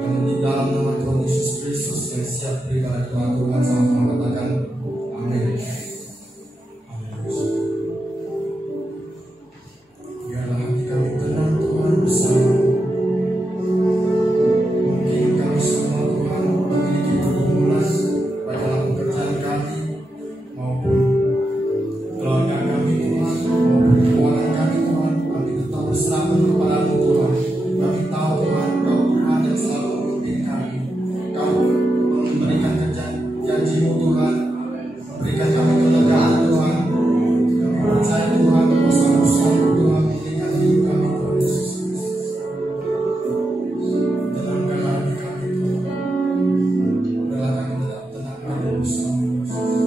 Dan di dalam nama Tuhan Yesus Kristus yang siap beribadah kepada Tuhan sama mengatakan amin. Biarlah hati kami tenang Tuhan bersama. Mungkin kami semua Tuhan memiliki pergumulan pada dalam pekerjaan kami maupun keluarga kami Tuhan, maupun keuangan kami Tuhan. Kami tetap berserah kepada-Mu Tuhan. Kami tahu Tuhan Kau Tuhan yang selalu memimpin kami. Kau memberikan janji-Mu Tuhan, memberikan kami kelegaan Tuhan. Kami percaya Tuhan Kau selalu Tuhan memberikan hidup kami Tuhan Yesus Kristus. Tenangkanlah hati kami Tuhan. Biarlah kami tetap tenang pada bersama Yesus.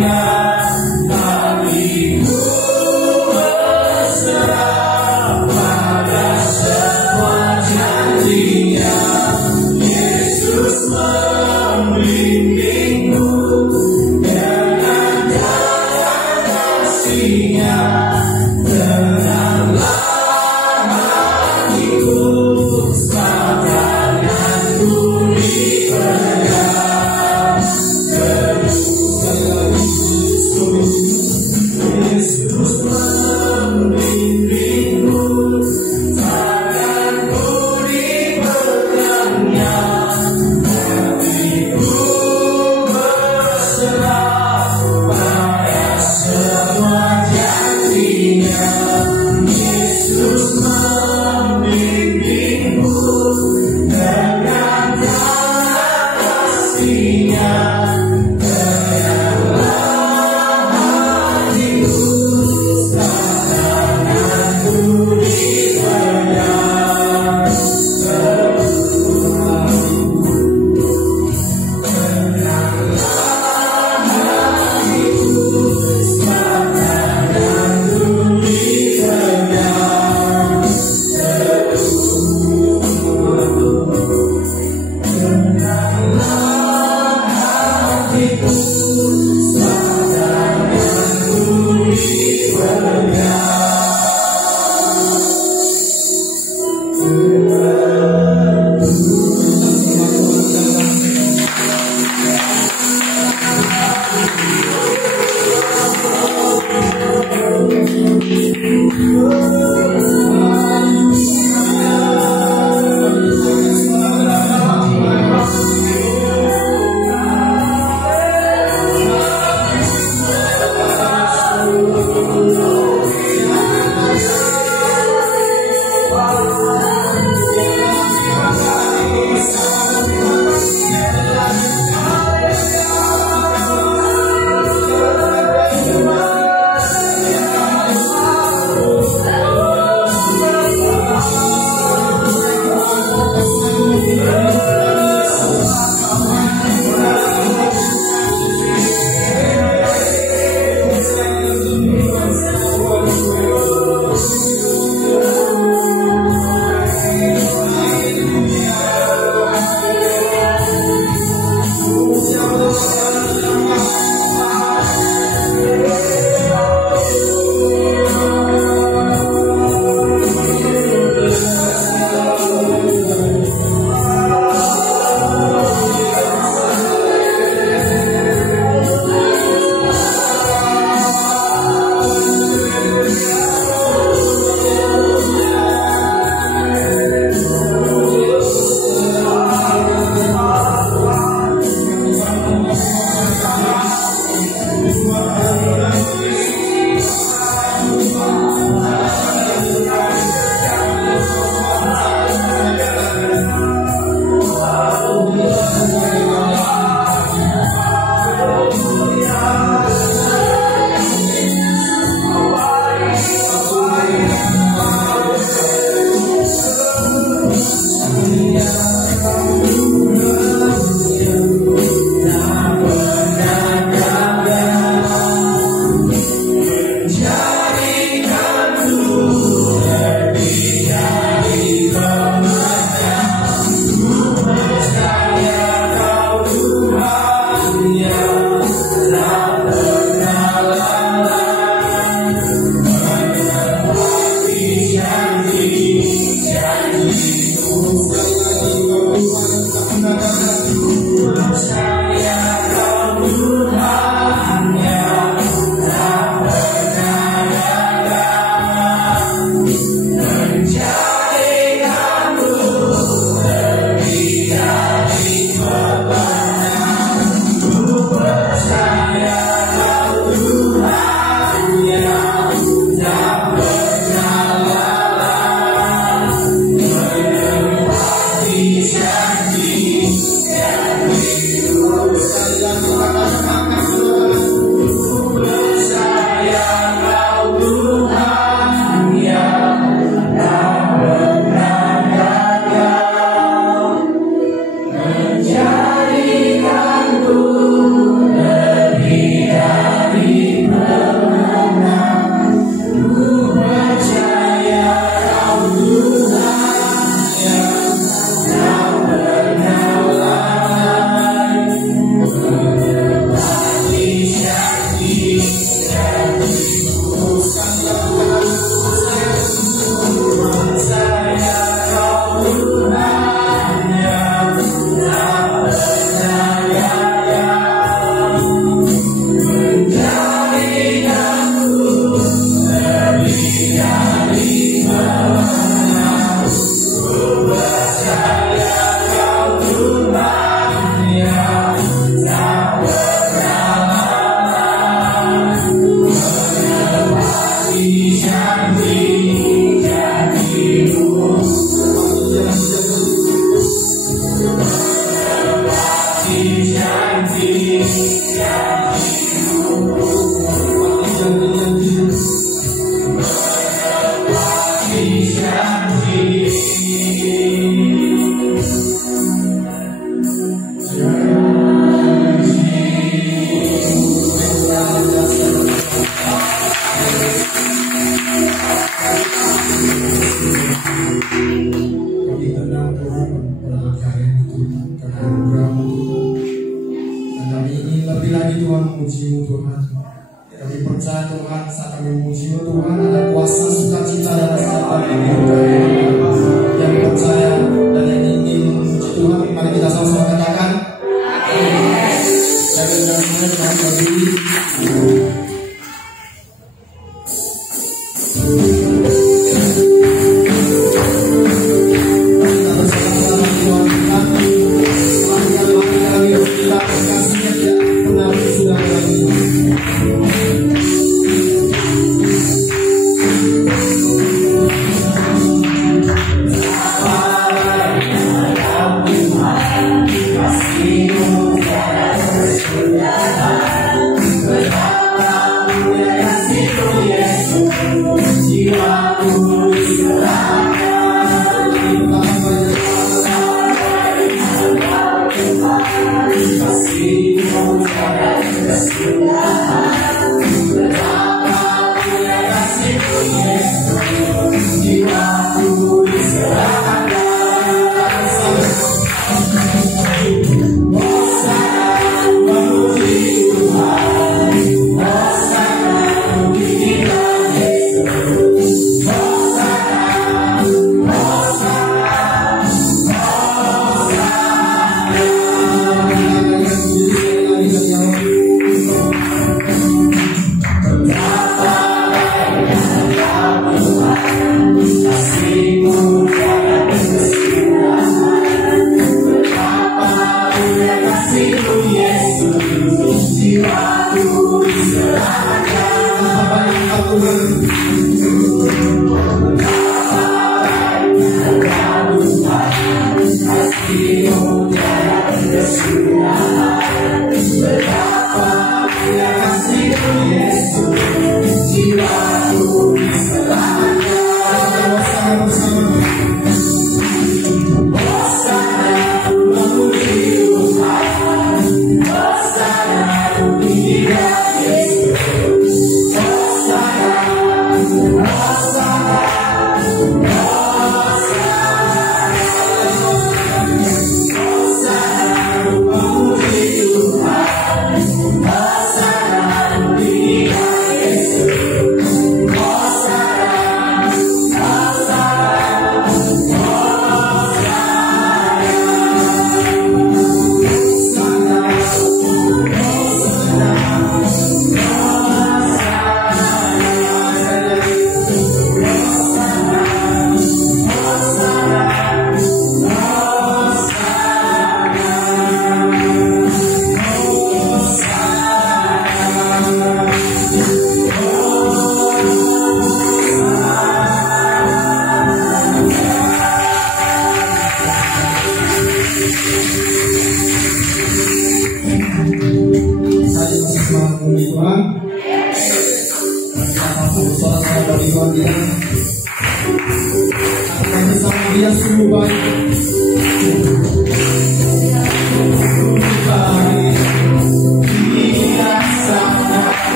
Yeah. Yesus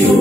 You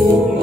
Oh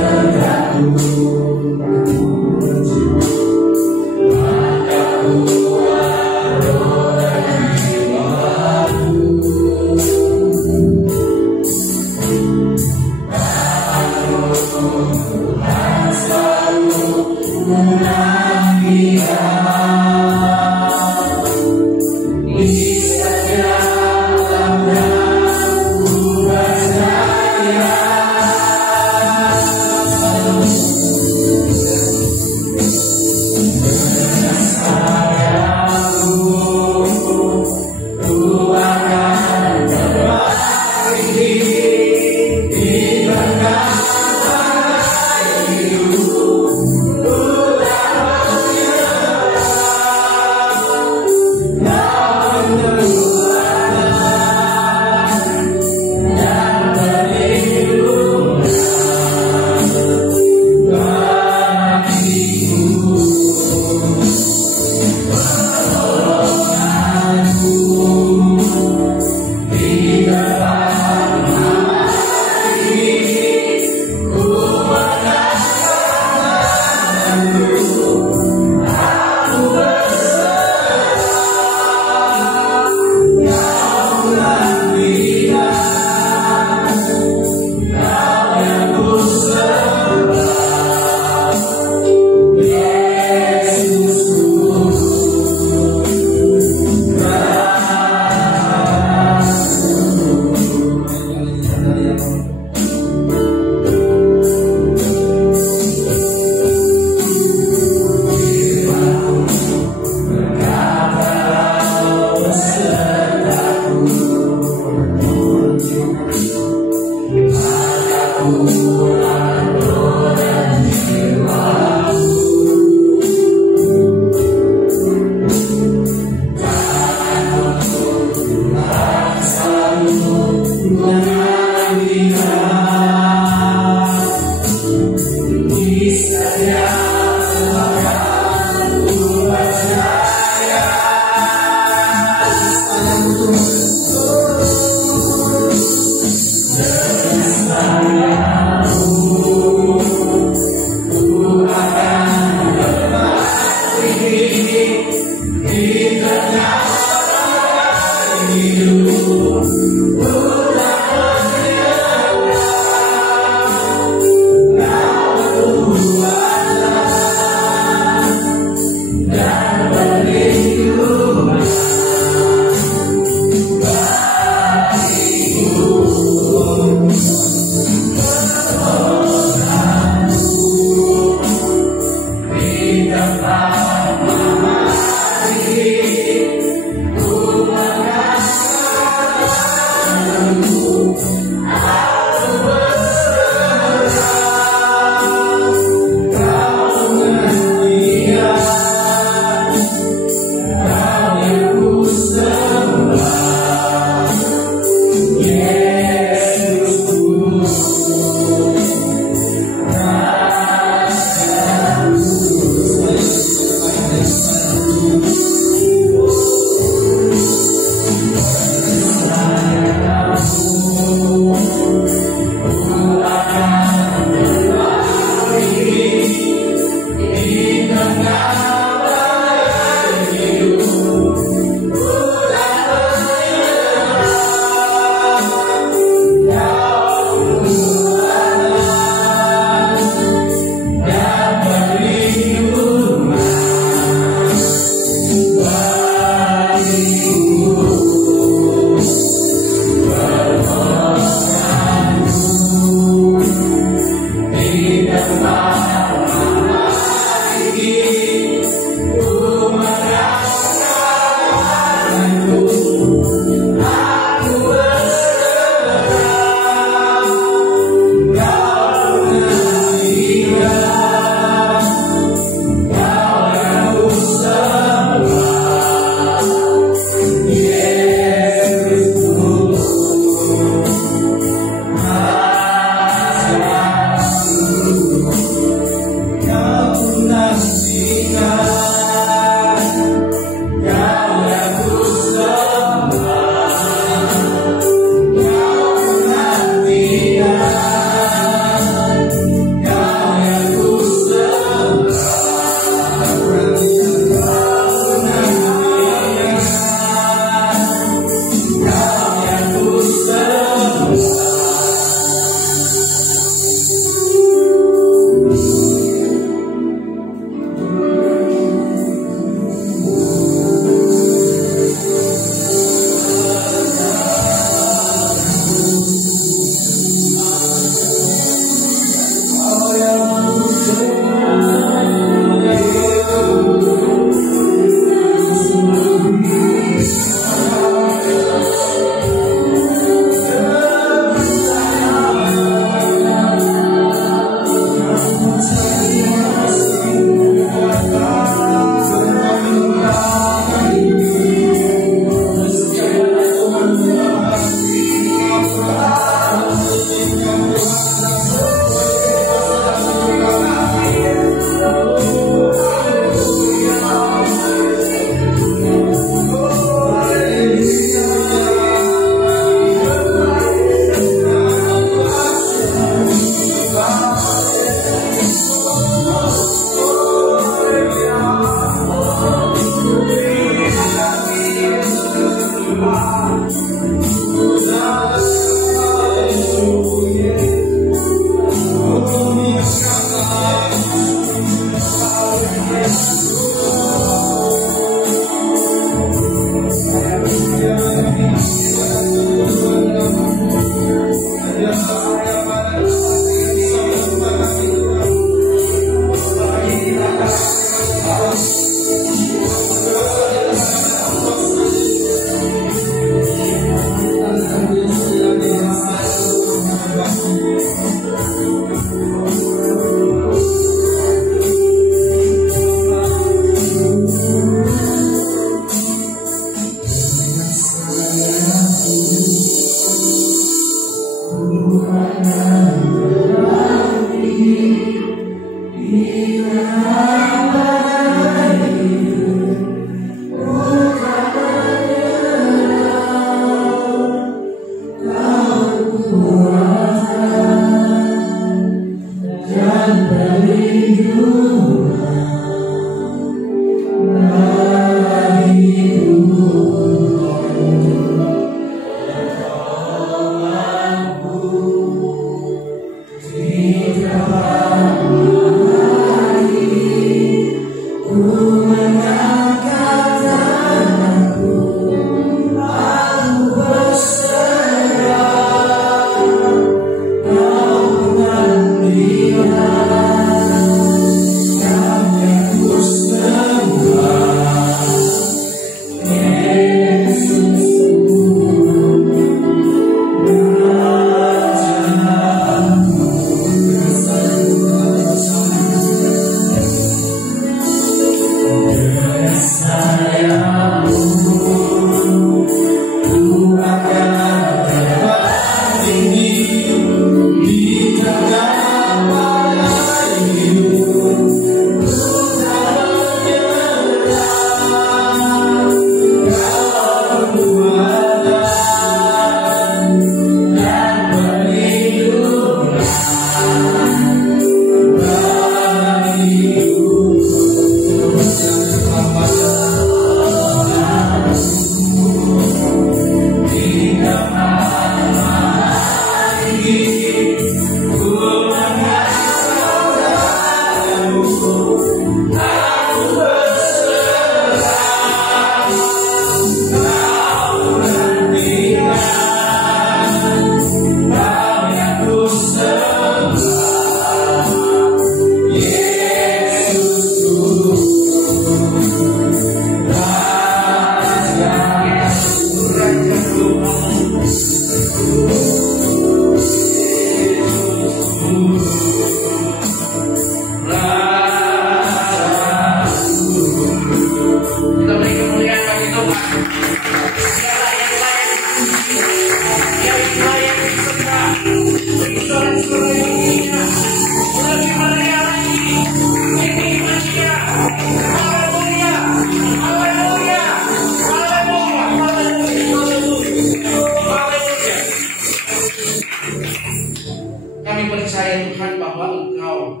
Kami percaya Tuhan bahwa Engkau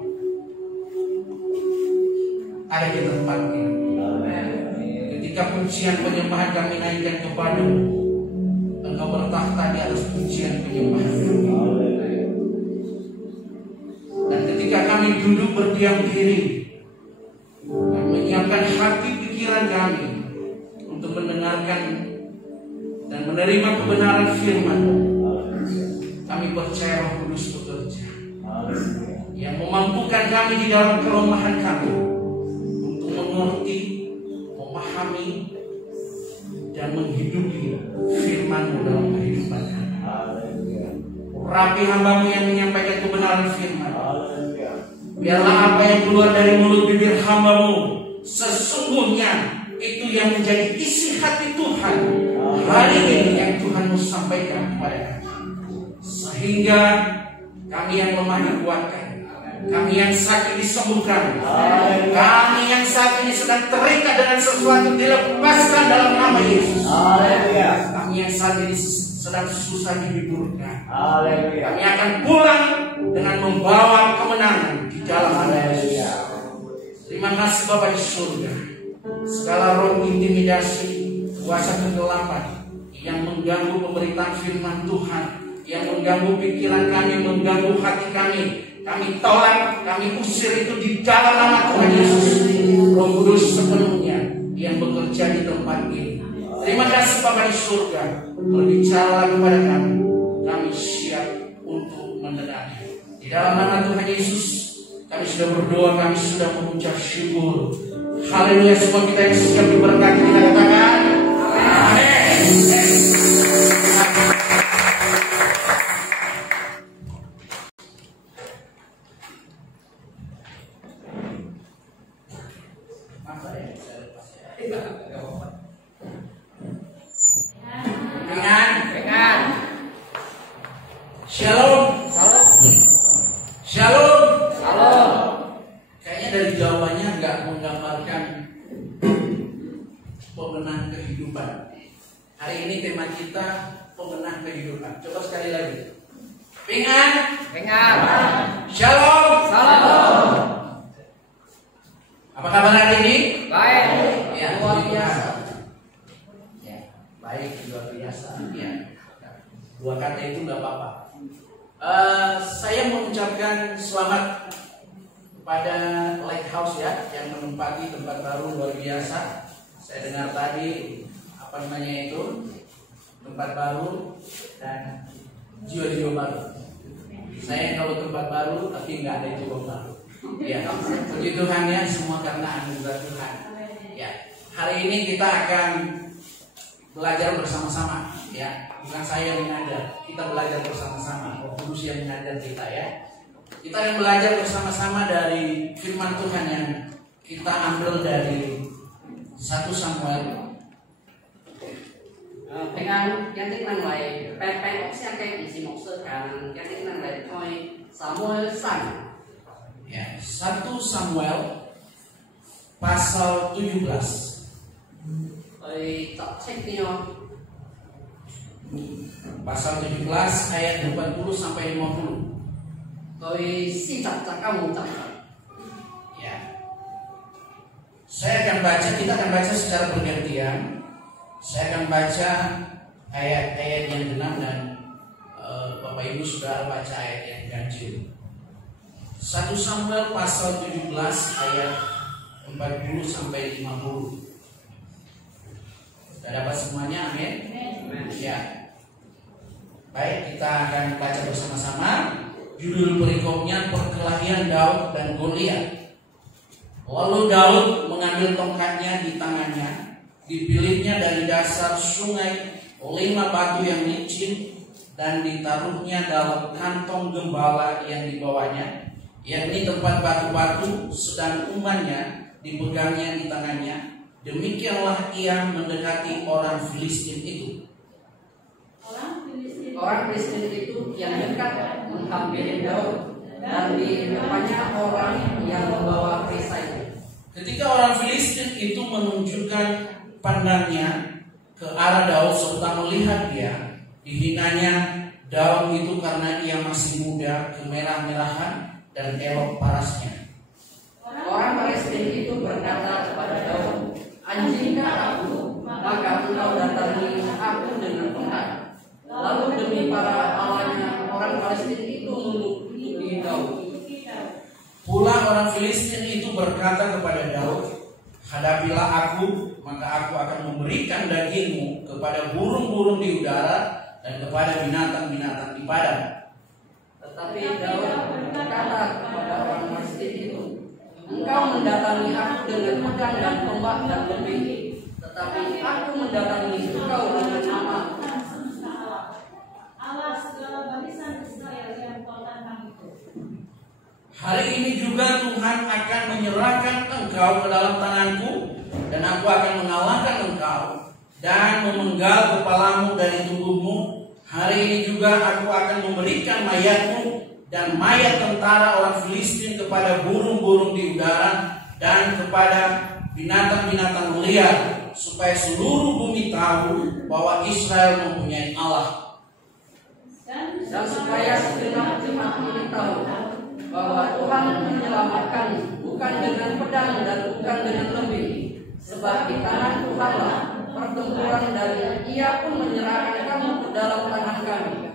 ada di tempat ini. Ketika pujian penyembahan kami naikkan kepadamu, Engkau bertakhta di atas pujian penyembahan kami. Dan ketika kami duduk berdiam diri, kami menyiapkan hati pikiran kami untuk mendengarkan dan menerima kebenaran firman. Kami percaya Roh Kudus bekerja yang memampukan kami di dalam kelemahan kami untuk mengerti, memahami, dan menghidupi firman-Mu dalam kehidupan kami. Rapi hamba-Mu yang menyampaikan kebenaran firman. Biarlah apa yang keluar dari mulut bibir hamba-Mu sesungguhnya itu yang menjadi isi hati Tuhan hari ini yang Tuhan mau sampaikan kepada kami. Sehingga kami yang lemah dikuatkan, kami yang sakit disembuhkan, kami yang saat ini sedang terikat dengan sesuatu dilepaskan dalam nama Yesus. Kami yang saat ini sedang susah dihiburkan, kami akan pulang dengan membawa kemenangan di dalam nama Yesus. Terima kasih Bapa di surga. Segala roh intimidasi, kuasa kegelapan yang mengganggu pemberitaan firman Tuhan, yang mengganggu pikiran kami, mengganggu hati kami tolak, kami usir itu di dalam nama Tuhan Yesus. Roh Kudus sepenuhnya yang bekerja di tempat ini. Terima kasih Bapa di surga, berbicara kepada kami siap untuk mendengarnya. Di dalam nama Tuhan Yesus, kami sudah berdoa, kami sudah mengucap syukur. Haleluya, semua kita yang siap diberkati, kita katakan amin. Dengan Shalom. coba sekali lagi. Ingat? Ingat. Shalom. Salam. Apa kabar hari ini? Baik. Ya, Luar biasa. Ya, baik, luar biasa. Ya. Dua kata itu nggak apa-apa. Saya mengucapkan selamat kepada Lighthouse ya, yang menempati tempat baru luar biasa. Saya dengar tadi apa namanya itu, tempat baru dan jiwa-jiwa baru. Saya kalau tempat baru tapi nggak ada jiwa baru. Ya, puji Tuhan ya, semua karena anugerah Tuhan. Ya, hari ini kita akan belajar bersama-sama ya. Bukan saya yang mengajar, kita belajar bersama-sama. Roh Kudus yang mengajar kita ya. Kita akan belajar bersama-sama dari firman Tuhan yang kita ambil dari 1 Samuel.平安今日咱来白白學聲嘅，唔是牧師講，今日咱來看撒母耳上。 Ya, 1 Samuel pasal 17. 去17章， Pasal 17 ayat 40 sampai 50. 去40到50。 Ya. Saya akan baca, kita akan baca secara bergantian. Saya akan baca ayat-ayat yang genap dan Bapak Ibu Saudara baca ayat yang ganjil. 1 Samuel pasal 17 ayat 40 sampai 50. Sudah dapat semuanya? Amin. Ya. Baik, kita akan baca bersama-sama. Judul perikopnya perkelahian Daud dan Goliat. Lalu Daud mengambil tongkatnya di tangannya, dipilihnya dari dasar sungai 5 batu yang licin dan ditaruhnya dalam kantong gembala yang dibawanya, yakni tempat batu-batu, sedang ummannya dipegangnya di tangannya. Demikianlah ia mendekati orang Filistin itu. Orang Filistin itu yang dekat menghampiri Daud dan di depannya orang yang membawa perisai. Ketika orang Filistin itu menunjukkan pandangnya ke arah Daud serta melihat dia, dihinanya Daud itu karena ia masih muda, kemerah-merahan dan elok parasnya. Orang Filistin itu berkata kepada Daud, "Anjingkah aku, maka engkau datangi aku dengan tongkat." Lalu demi para allahnya orang Filistin itu menutupi Daud. Pula orang Filistin itu berkata kepada Daud, "Hadapilah aku, maka aku akan memberikan dagingmu kepada burung-burung di udara dan kepada binatang-binatang di padang." Tetapi Daud berkata kepada orang Filistin itu, "Engkau mendatangi aku dengan pedang dan tombak dan lembing, tetapi aku mendatangi engkau dengan nama." Hari ini juga Tuhan akan menyerahkan engkau ke dalam tanganku, dan aku akan mengalahkan engkau dan memenggal kepalamu dari tubuhmu. Hari ini juga aku akan memberikan mayatmu dan mayat tentara orang Filistin kepada burung-burung di udara dan kepada binatang-binatang liar, supaya seluruh bumi tahu bahwa Israel mempunyai Allah. Dan supaya segenap jemaat ini tahu bahwa Tuhan menyelamatkan bukan dengan pedang dan bukan dengan lembing, sebab di tangan Tuhanlah pertempuran dan Ia pun menyerahkan kamu ke dalam tangan kami.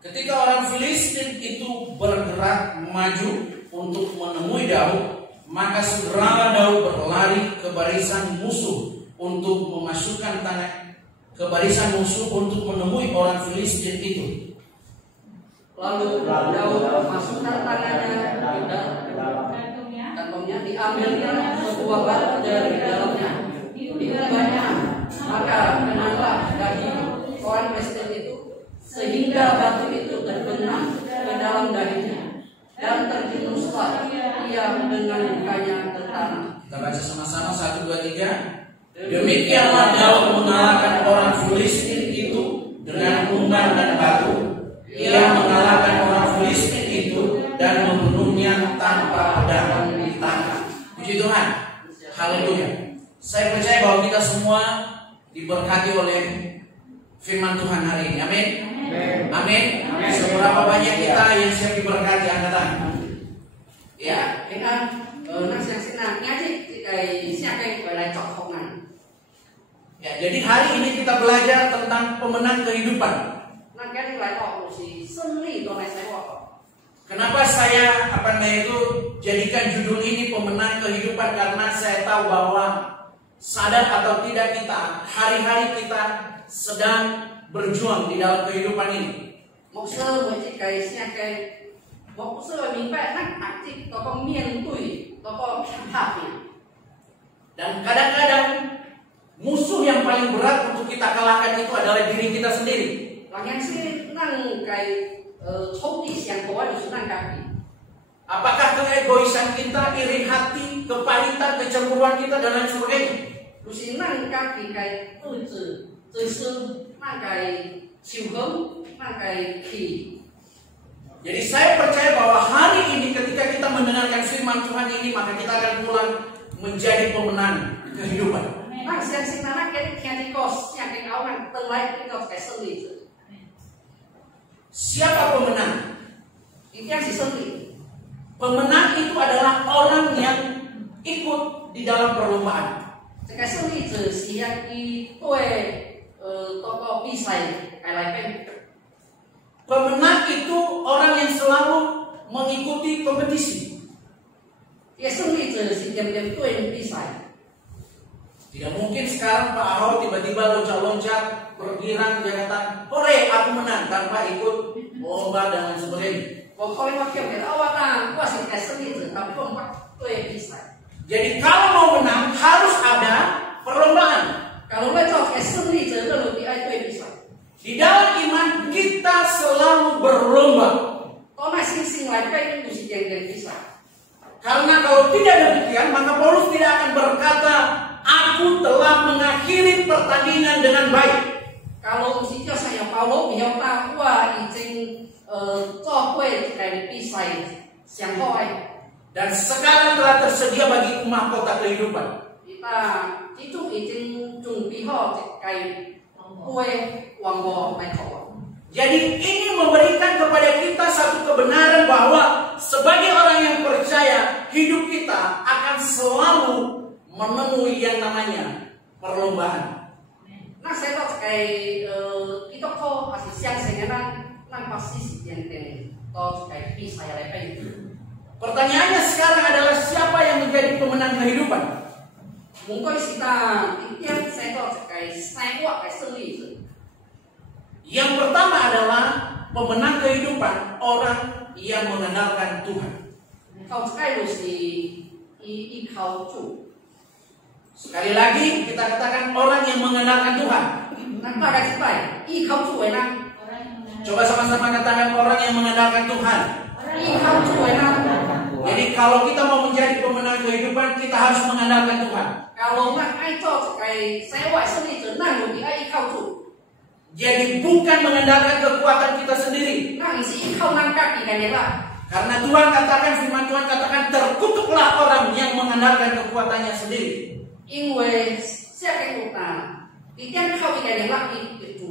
Ketika orang Filistin itu bergerak maju untuk menemui Daud, maka segeralah Daud berlari ke barisan musuh untuk memasukkan tangan ke barisan musuh untuk menemui orang Filistin itu. Lalu Daud memasukkan tangannya ke dalam kantongnya, diambilnya sebuah batu dari dalamnya, diubahnya, maka kenanglah dahi orang Filistin itu, sehingga batu itu terbenam ke dalam dahinya, dan terjerumuslah ia dengan lukanya ke tanah. Kita baca sama-sama 1, 2, 3. Demikianlah Daud mengalahkan orang Filistin itu dengan umpan dan batu. Ia mengalahkan orang Filistin itu dan membunuhnya tanpa pedang di tangan. Puji Tuhan. Haleluya. Saya percaya bahwa kita semua diberkati oleh firman Tuhan hari ini. Amin. Amin. Seberapa banyak kita yang siap diberkati, angkat tangan. Ya, dengan nasi yang senang ngaji kayak siapa yang boleh cokokan. Ya, jadi hari ini kita belajar tentang pemenang kehidupan. Nah, kan nilai kok si seni donai saya kok. Kenapa saya jadikan judul ini pemenang kehidupan, karena saya tahu bahwa sadar atau tidak kita, hari-hari kita sedang berjuang di dalam kehidupan ini. Maksudnya kayak siapa maksudnya mimpi nak aktif toko mientui toko hati. Dan kadang-kadang musuh yang paling berat untuk kita kalahkan itu adalah diri kita sendiri. Yang sih nang kayak copis yang bawa di sunan kaki. Apakah keegoisan kita, iri hati, kepahitan, kecemburuan kita dan lain sebagainya? Terus nang kaki kayak nang kayak cium, nang kayak ki. Jadi saya percaya bahwa hari ini ketika kita mendengarkan firman Tuhan ini, maka kita akan pulang menjadi pemenang kehidupan. Nang siang nana kayak kianikos yang kayak awan terlain kianikos kayak seni. Siapa pemenang? Itu yang si seni. Pemenang itu adalah orang yang ikut di dalam perlombaan. Jika seni itu siang itu toko pisai kayak lain. Pemenang itu orang yang selalu mengikuti kompetisi. Ya seni itu si jam-jam itu yang pisai. Tidak mungkin sekarang Pak Ahok tiba-tiba loncat-loncat bergirang dia kata, "Hore, aku menang," tanpa ikut lomba dan lain sebagainya. Pokoknya wakil kita awalnya gua sih kayak seni itu, tapi lomba itu yang pisai. Jadi kalau mau menang harus ada perlombaan. Kalau mereka kayak seni itu lebih itu yang pisai. Di dalam iman kita selalu berlomba. Kalau masih sing lagi itu mesti yang pisai. Karena kalau tidak demikian, maka Paulus tidak akan berkata, "Aku telah mengakhiri pertandingan dengan baik." Kalau mesti saya Paulus yang tahu izin cokwe dari pisai siang sore. Dan sekarang telah tersedia bagiku mahkota kehidupan. Kita itu izin jumpiho kayak kue wanggo meko. Jadi ini memberikan kepada kita satu kebenaran bahwa sebagai orang yang percaya, hidup kita akan selalu memenuhi yang namanya perlombaan. Nah saya tahu kayak itu kok masih siang senang pasti yang tahu kayak pisai lepe itu. Pertanyaannya sekarang adalah siapa yang menjadi pemenang kehidupan? Mungkin kita yang saya tahu kayak saya kayak seni itu. Yang pertama adalah pemenang kehidupan orang yang mengandalkan Tuhan. Kau sekali mesti ikau cu. Sekali lagi kita katakan orang yang mengandalkan Tuhan. Nah pada kita ikau cu enak. Coba sama-sama katakan orang yang mengandalkan Tuhan. Ikau cu enak. Jadi kalau kita mau menjadi pemenang kehidupan, kita harus mengandalkan Tuhan. Kalau nak itu kayak saya seni itu nang lebih ikau cu. Jadi bukan mengandalkan kekuatan kita sendiri. Nah, isi kau nangkap ikan ya. Karena Tuhan katakan, firman Tuhan katakan, terkutuklah orang yang mengandalkan kekuatannya sendiri. Inwe siapa yang utang? Ikan kau ikan ya itu.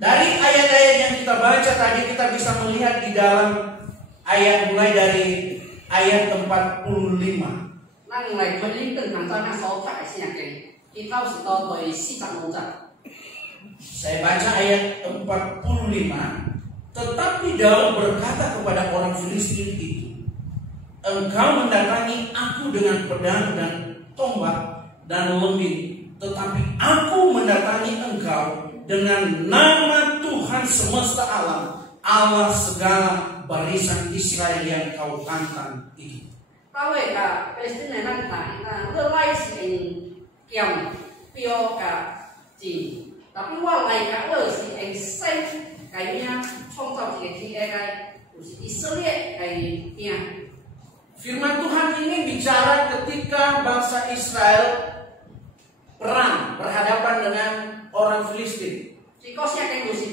Dari ayat-ayat yang kita baca tadi, kita bisa melihat di dalam ayat mulai dari ayat 45. Nah, mulai beli tentang tanah sotak siapa yang kita harus tahu bahwa si tak muncul. Saya baca ayat 45. Tetapi Daud berkata kepada orang Filistin itu, "Engkau mendatangi aku dengan pedang dan tombak dan lembing, tetapi aku mendatangi engkau dengan nama Tuhan semesta alam, Allah segala barisan Israel yang kau tantang itu." Tahu ya, Palestina nanti, lelai sing yang pio ji. Tapi walai kalau si engsen kayaknya contoh kayak Israel kayaknya. Firman Tuhan ini bicara ketika bangsa Israel perang berhadapan dengan orang Filistin. Jika saya akan musik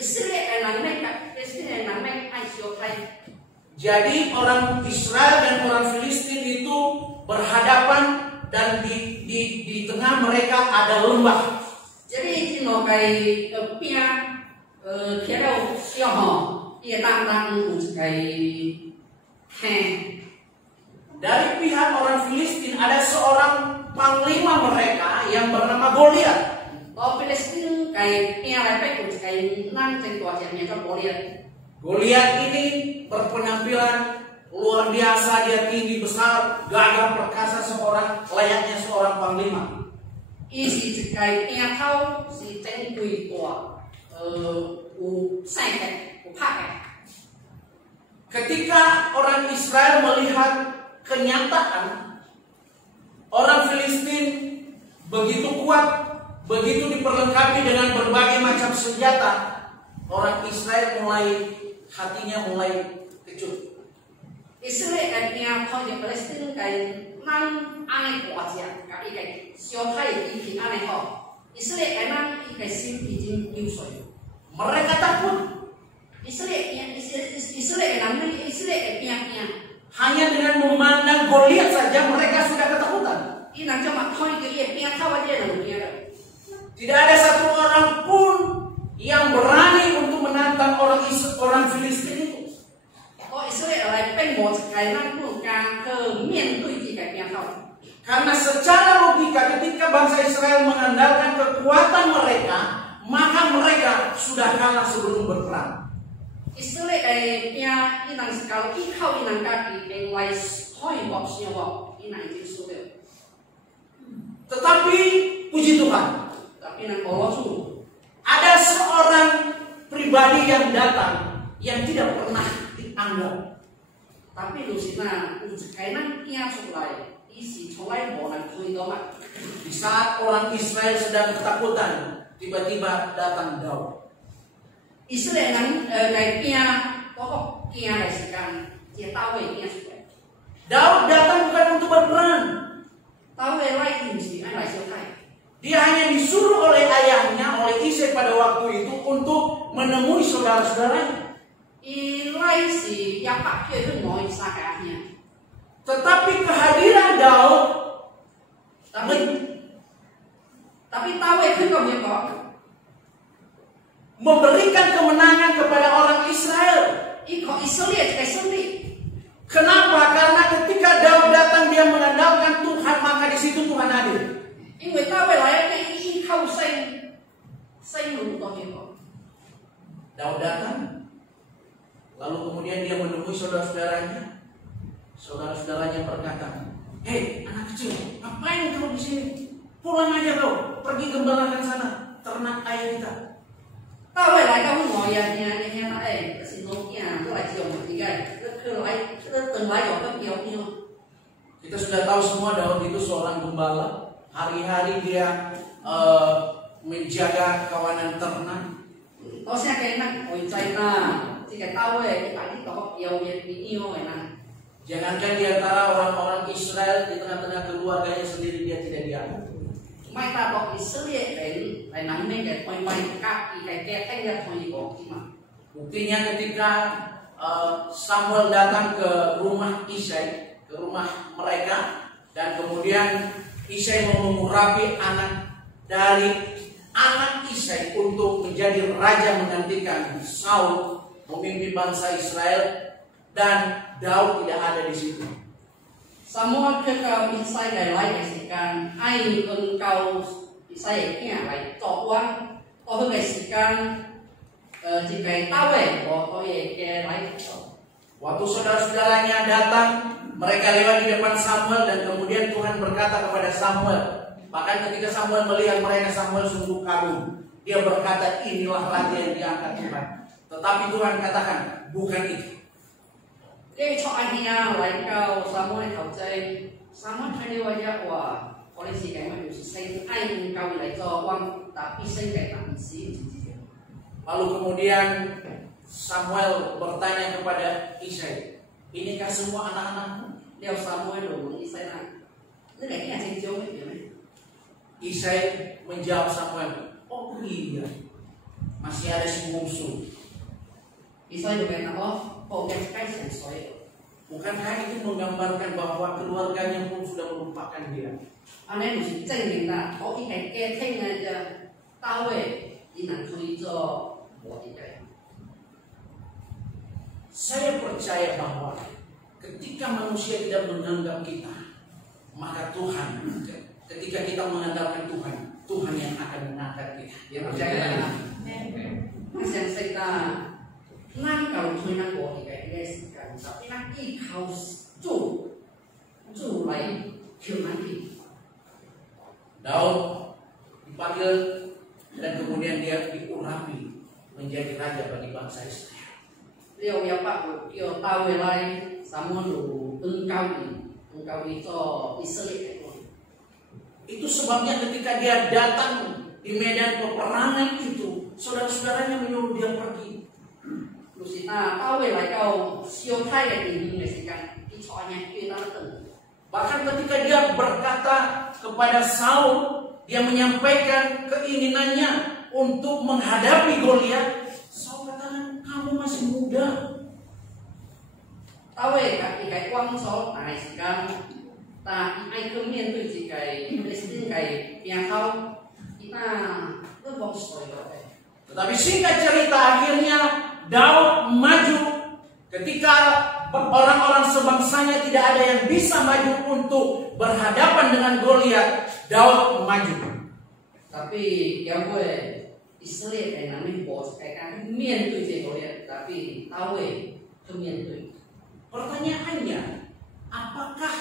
Israel namanya Palestina namanya Asyiokai. Jadi orang Israel dan orang Filistin itu berhadapan dan di tengah mereka ada lembah. Jadi nó cái pia kia đâu siêu họ dia tang cái hàng. Dari pihak orang Filistin ada seorang panglima mereka yang bernama Goliat. Ở Palestine cái pia lại phải của cái năng trên tòa nhà cho Goliat. Goliat ini berpenampilan luar biasa, dia tinggi besar, gagah perkasa seorang layaknya seorang panglima. Isi cái pia thâu si tên quỳ của sai cái của Pak. Ketika orang Israel melihat kenyataan orang Filistin begitu kuat, begitu diperlengkapi dengan berbagai macam senjata, orang Israel hatinya mulai kecut. Israel cái pia thâu di Palestine cái năng anh của gia cái siêu thay thì anh họ. Israel cái năng cái sim izin yêu soi. Mereka takut. Israel namanya Israel pihaknya. Hanya dengan memandang Goliat saja mereka sudah ketakutan. Ini cuma kau itu pihak tahu aja lalu dia. Tidak ada satu orang pun yang berani untuk menantang orang Filistin itu. Oh Israel lại bên một cái năng của càng cơ miền đối với cái pihak tahu. Karena secara logika ketika bangsa Israel mengandalkan kekuatan mereka, maka mereka sudah kalah sebelum berperang. Israel pihak ini kalau ikau ini kaki yang lain hoi bok siapa ini itu sudah. Tetapi puji Tuhan, Tapi nang Allah ada seorang pribadi yang datang yang tidak pernah dianggap. Tapi lu sih nah, kainan pihak sulai, isi sulai boleh kau itu mak. Di saat orang Israel sedang ketakutan, tiba-tiba datang Daud. Israel nang cái pihak pokok pihak này sekarang dia tahu pihak sulai. Daud datang bukan untuk berperang. Tahu lain sih, ada siapa? Dia hanya disuruh oleh ayahnya, oleh Isai pada waktu itu untuk menemui saudara-saudaranya. Lain sih, yang pakai itu mau isakahnya. Tetapi kehadiran Daud, Tapi tahu itu kau yang kok. memberikan kemenangan kepada orang Israel. Ikut Israel kayak sulit. Kenapa? Karena ketika Daud datang dia mengandalkan Tuhan, maka di situ Tuhan hadir.因为大卫来的依靠生路多些个。 Daud datang, lalu kemudian dia menemui saudara-saudaranya. Saudara-saudaranya berkata, "Hei, anak kecil, ngapain kau di sini? Pulang aja kau, pergi gembalakan sana ternak ayah kita." 大卫来到我呀，你那是农业，都来种这个，这本来有个标标。 Kita sudah tahu semua Daud itu seorang gembala. Hari-hari dia menjaga kawanan ternak. 我现在给那会在那，这个大卫把这个标标你用的那。 Jangankan di antara orang-orang Israel, di tengah-tengah keluarganya sendiri dia tidak dianggap. ไม่ตาบอกอิสราเอลในนั้นไม่แก่คอยไม่กักอีกแก่แค่ยังคอยบอกที่มา Buktinya ketika Samuel datang ke rumah Isai, ke rumah mereka, dan kemudian Isai mau mengurapi anak dari anak Isai untuk menjadi raja menggantikan Saul memimpin bangsa Israel, dan Daud tidak ada di situ. Semua kekal Isai dari lain kesikan, ai engkau Isai ini lai tuan, oh kesikan jika tahu oh ye lain. Waktu saudara-saudaranya datang, mereka lewat di depan Samuel dan kemudian Tuhan berkata kepada Samuel. Bahkan ketika Samuel melihat mereka, Samuel sungguh kagum. Dia berkata, inilah raja yang diangkat Tuhan. Tetapi Tuhan katakan, bukan itu. 呢個錯案件啊，嚟到三蚊投資，三蚊睇你話一話，我哋時間咪就是升，哎唔夠嚟做光，但必升嘅唔止唔止。 Lalu kemudian Samuel bertanya kepada Isai, inikah semua anak-anakmu? 你有三蚊路醫生啊，你嚟啲人正宗嘅咩？ Isai menjawab Samuel, oh iya, masih ada si bungsu. 醫生就講哦。 Bukankah itu menggambarkan bahwa keluarganya pun sudah melupakan dia? 安尼就是證明啦，可以係嘅聽嘅啫。tawe ina tuizo buat ikai. Saya percaya bahwa ketika manusia tidak menganggap kita, maka Tuhan, ketika kita mengandalkan Tuhan, Tuhan yang akan mengangkat kita. Ya percaya. Masih kita nang kalau tuinan buat ikai guys kan, tapi nang ikau tu lain nanti. Daud dipanggil dan kemudian dia diurapi menjadi raja bagi bangsa Israel. Dia ya Pak, dia tahu lain sama lu engkau itu Israel. Itu sebabnya ketika dia datang di medan peperangan itu, saudara-saudaranya menyuruh dia pergi. Lusina tahu lah kau siapa yang ini mestikan soalnya kita datang. Bahkan ketika dia berkata kepada Saul, dia menyampaikan keinginannya untuk menghadapi Goliat. Saul katakan, kamu masih muda. Tahu ya, ikai uang Saul, nah sekarang, tak ikai kemudian tu ikai Palestina ikai yang tahu kita lebong story. Tetapi singkat cerita akhirnya Daud maju ketika orang-orang sebangsanya tidak ada yang bisa maju untuk berhadapan dengan Goliat. Daud maju. Tapi yang gue Israel kayak namanya bos kayak mien tuh je Goliat, tapi tahu kemien tuh. Pertanyaannya, apakah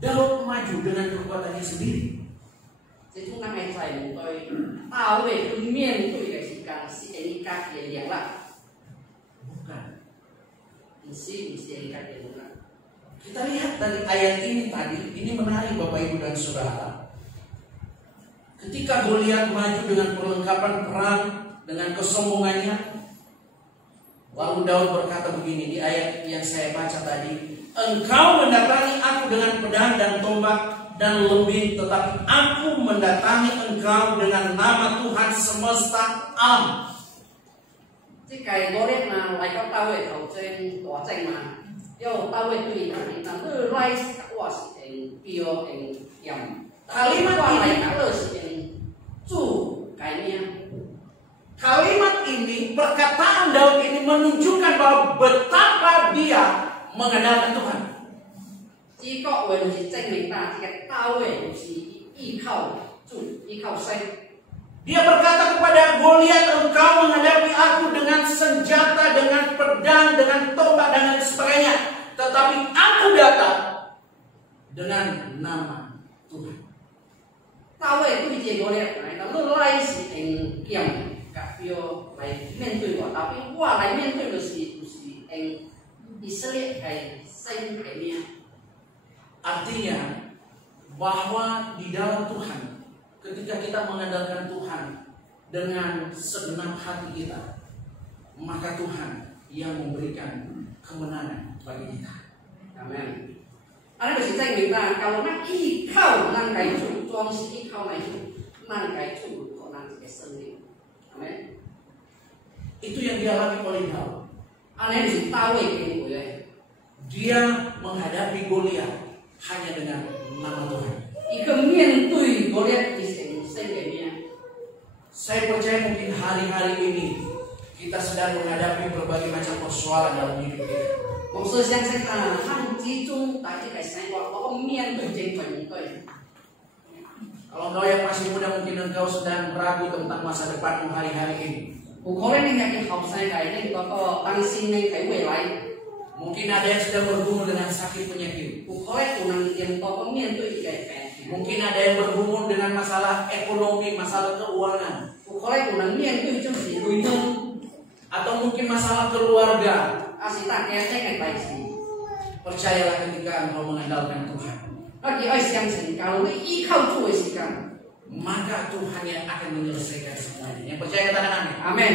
Daud maju dengan kekuatannya sendiri? Jadi cuma kayak saya mungkin tahu kemien tuh kayak si ini kaki yang lah. Bukan. Mesti yang kaki yang lah. Kita lihat dari ayat ini tadi, ini menarik Bapak Ibu dan Saudara. Ketika Goliat maju dengan perlengkapan perang, dengan kesombongannya, lalu Daud berkata begini di ayat yang saya baca tadi, engkau mendatangi aku dengan pedang dan tombak dan lembing, tetapi aku mendatangi engkau dengan nama Tuhan semesta alam. Jika Goliat na lại có tahu đầu trên tòa tranh mà yo tahu itu ini nanti rise was en bio en yang kalimat ini harus en tu kayaknya Kalimat ini, perkataan Daud ini menunjukkan bahwa betapa dia mengandalkan Tuhan. Jika orang si证明大家tahu si依靠主依靠神。 Dia berkata kepada Goliat, engkau menghadapi aku dengan senjata, dengan pedang, dengan tombak, dan lain sebagainya. Tetapi aku datang dengan nama Tuhan. Tahu itu dia Goliat, nah itu lain si yang gak bio lain mentuy gua, tapi gua lain mentuy si Israel kayak sen kayaknya. Artinya bahwa di dalam Tuhan, ketika kita mengandalkan Tuhan dengan segenap hati kita, maka Tuhan yang memberikan kemenangan bagi kita. Amin. Ada besi saya minta kalau nak ikau nang kai tu, tuang si ikau nang tu, nang kai tu kau nang keseni. Amin. Itu yang dialami oleh Daud. Ada besi tahu ini boleh. Dia menghadapi Goliat hanya dengan nama Tuhan. Ikan mientui Goliat di sini. Saya percaya mungkin hari-hari ini kita sedang menghadapi berbagai macam persoalan dalam hidup kita. Maksud yang saya hang jijung tadi kayak saya waktu mientui jengkol. Kalau engkau yang masih muda mungkin engkau sedang ragu tentang masa depanmu hari-hari ini. Bukan yang yakin hal saya kayak ini kok tangsin yang kayak lain. Mungkin ada yang sedang bergumul dengan sakit penyakit. Bukan unang yang kok mientui kayak. Mungkin ada yang bergumul dengan masalah ekonomi, masalah keuangan. Bukan unang mientui cuma si luinung. Atau mungkin masalah keluarga. Asli tak kayak baik sih. Percayalah ketika engkau mengandalkan Tuhan. Lagi yang sini kalau ikau tu kan, maka Tuhan yang akan menyelesaikan semuanya. Yang percaya katakan amin. Amin.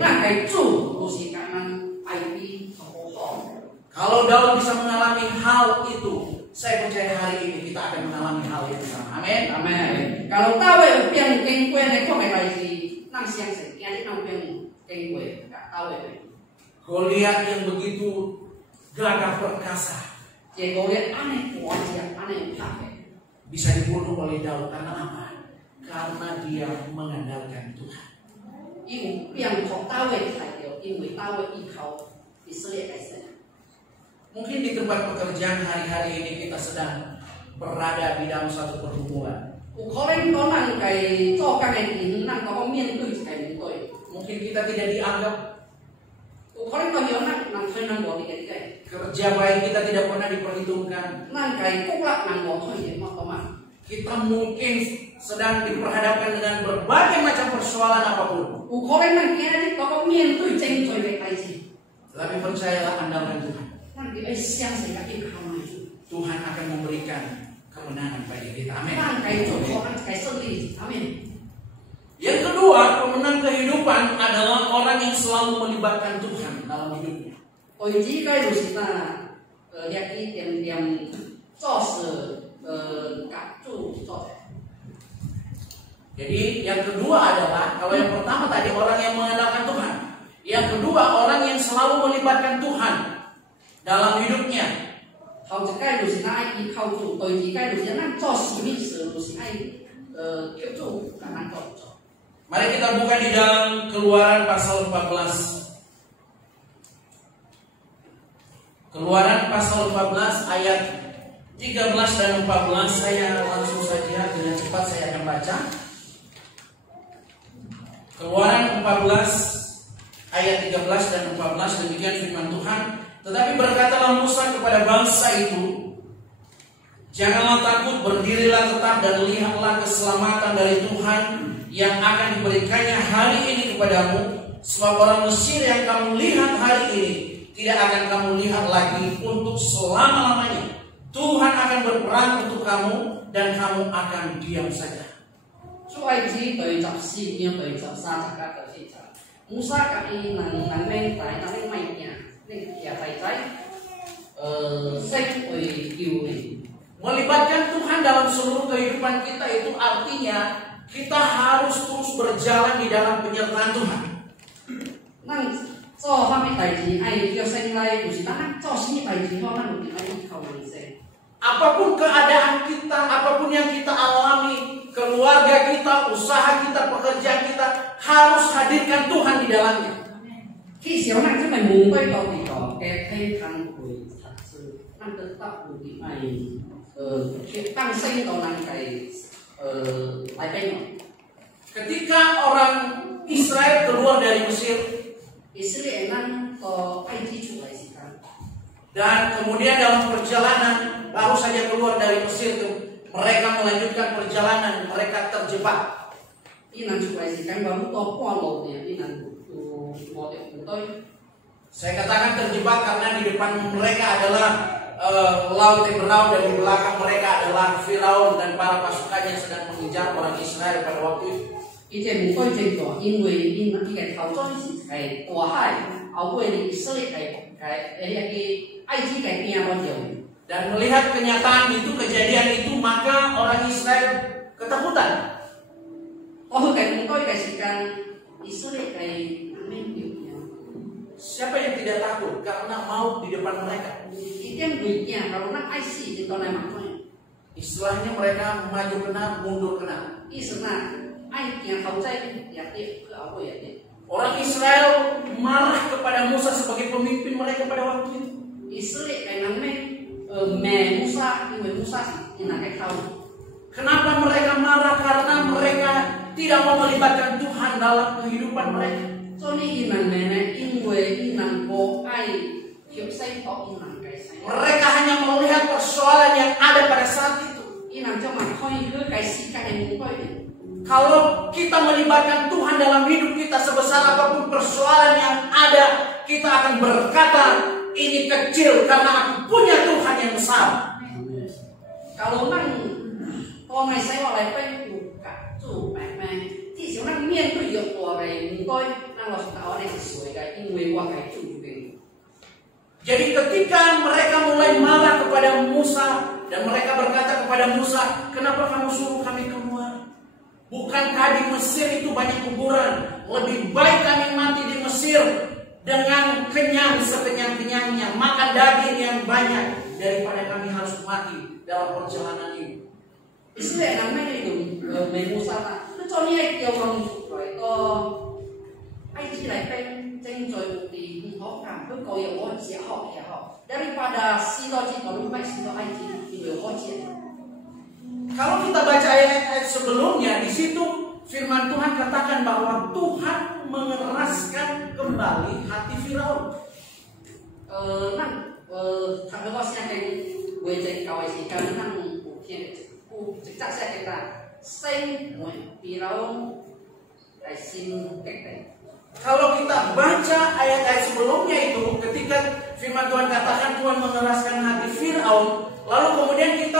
Nah kayak tu musik kanan IP bohong. Kalau Daud bisa mengalami hal itu, saya percaya hari ini kita akan mengalami hal yang sama. Amin. Amin. Kalau tahu yang kengkue yang kau kayak sih, nang siang sih, yang nang yang kengkue, tak tahu Goliat yang begitu gagah perkasa. Jadi Goliat aneh, wajib aneh pakai. Bisa dibunuh oleh Daud karena apa? karena dia mengandalkan Tuhan. 因变从大卫才有，因为大卫依靠以色列的神。 Mungkin di tempat pekerjaan hari-hari ini kita sedang berada di dalam satu pergumulan. 有可能講咱嘅做工嘅人，咱講面對係面對。 Mungkin kita tidak dianggap, 有可能講有咱推咱無理嘅嘅， kerja baik kita tidak pernah diperhitungkan. 咱嘅國力咱無推嘅乜咁啊？ Kita mungkin sedang diperhadapkan dengan berbagai macam persoalan apapun. 有可能咱今日講面對真多嘅代志， Tapi percayalah, andalkan Tuhan. 咱要相信嘅依靠嘅主， Tuhan akan memberikan kemenangan bagi kita. Amin. 咱嘅做好，咱嘅勝利，阿們。 Yang kedua, pemenang kehidupan adalah orang yang selalu melibatkan Tuhan dalam hidupnya. 對自己就是咱一點點做事甲主做。 Jadi yang kedua adalah, kalau yang pertama tadi orang yang mengandalkan Tuhan, yang kedua orang yang selalu melibatkan Tuhan dalam hidupnya. 頭一個就是咱愛依靠主，第二個就是咱做什麼事，就是愛叫主甲咱做。 Mari kita buka di dalam Keluaran pasal 14. Keluaran pasal 14 ayat 13 dan 14. Saya langsung saja dengan cepat saya akan baca. Keluaran 14 ayat 13 dan 14, demikian firman Tuhan. Tetapi berkatalah Musa kepada bangsa itu, janganlah takut, berdirilah tetap dan lihatlah keselamatan dari Tuhan yang akan diberikannya hari ini kepadamu. Sebab orang Mesir yang kamu lihat hari ini tidak akan kamu lihat lagi untuk selama-lamanya. Tuhan akan berperang untuk kamu dan kamu akan diam saja. 出埃及第14章第13節到第14節，摩西甲伊人免在，咱免賣驚，恁徛在先為救你。 Melibatkan Tuhan dalam seluruh kehidupan kita itu artinya kita harus terus berjalan di dalam penyertaan Tuhan. 咱做啥物代志愛叫先來，就是咱做啥物代志好，咱有愛依靠人先。 Apapun keadaan kita, apapun yang kita alami, keluarga kita, usaha kita, pekerjaan kita, harus hadirkan Tuhan di dalamnya. 其實咱即係面對到呢個嘅體康會測試，咱得答有啲愛當先到咱嘅來邊咯。 Ketika orang Israel keluar dari Mesir, 以色列人到埃及出來時間， dan kemudian dalam perjalanan baru saja keluar dari Mesir, mereka melanjutkan perjalanan, mereka terjebak. 伊人出來時間baru到半路呢，伊人有無着部隊。 Saya katakan terjebak karena di depan mereka adalah laut Teberau dan di belakang mereka adalah Firaun dan para pasukannya sedang mengejar orang Israel pada waktu itu. 伊這部隊真大，因為伊個頭先是係大海，後尾以色列係埃及係邊個條？ Dan melihat kenyataan itu, kejadian itu, maka orang Israel ketakutan. 我去部隊嘅時間，以色列係咩條？ Siapa yang tidak takut karena maut di depan mereka? 伊點會驚？kalau咱愛死就到來麻煩。 Istilahnya mereka maju kena, mundur kena. 意思呐，愛驚後仔也跌，佢後尾也跌。 Orang Israel marah kepada Musa sebagai pemimpin mereka pada waktu itu. 以色列嘅人咩？罵穆薩，因為穆薩是伊人嘅頭。 Kenapa mereka marah? Karena mereka tidak mau melibatkan Tuhan dalam kehidupan mereka. 所以伊人罵呢，因為伊人無愛協西到伊人嘅西。 Mereka hanya melihat persoalan yang ada pada saat itu. 伊人將埋開佢嘅世界嘅目標。 Kalau kita melibatkan Tuhan dalam hidup kita, sebesar apapun persoalan yang ada, kita akan berkata, ini kecil karena aku punya Tuhan yang besar. Kalau咱當係使我嚟歸附甲主明明，至少咱面對着大嘅面對，咱老實講我哋係誰嘅，因為我係主嘅。 Jadi ketika mereka mulai marah kepada Musa dan mereka berkata kepada Musa, kenapa kamu suruh kami keluar? Bukankah di Mesir itu banyak kuburan? Lebih baik kami mati di Mesir dengan kenyang sekenyang-kenyangnya, makan daging yang banyak daripada kami harus mati dalam perjalanan ini. 以色列人咩用美摩沙啦，你做呢叫人出來個埃及嚟兵正在目的唔好干，不過有我寫好寫好，daripada Sidon kalau baik Sidon Aiji itu我寫。 Kalau kita baca ayat-ayat sebelumnya, di situ firman Tuhan katakan bahwa Tuhan mengeraskan kembali hati Firaun. Thằng đó sẽ cái về trên cầu ấy cái năng trực giác sẽ cái là sinh một Firaun để xin cách này. Kalau kita baca ayat-ayat sebelumnya itu, ketika firman Tuhan katakan Tuhan mengeraskan hati Firaun, lalu kemudian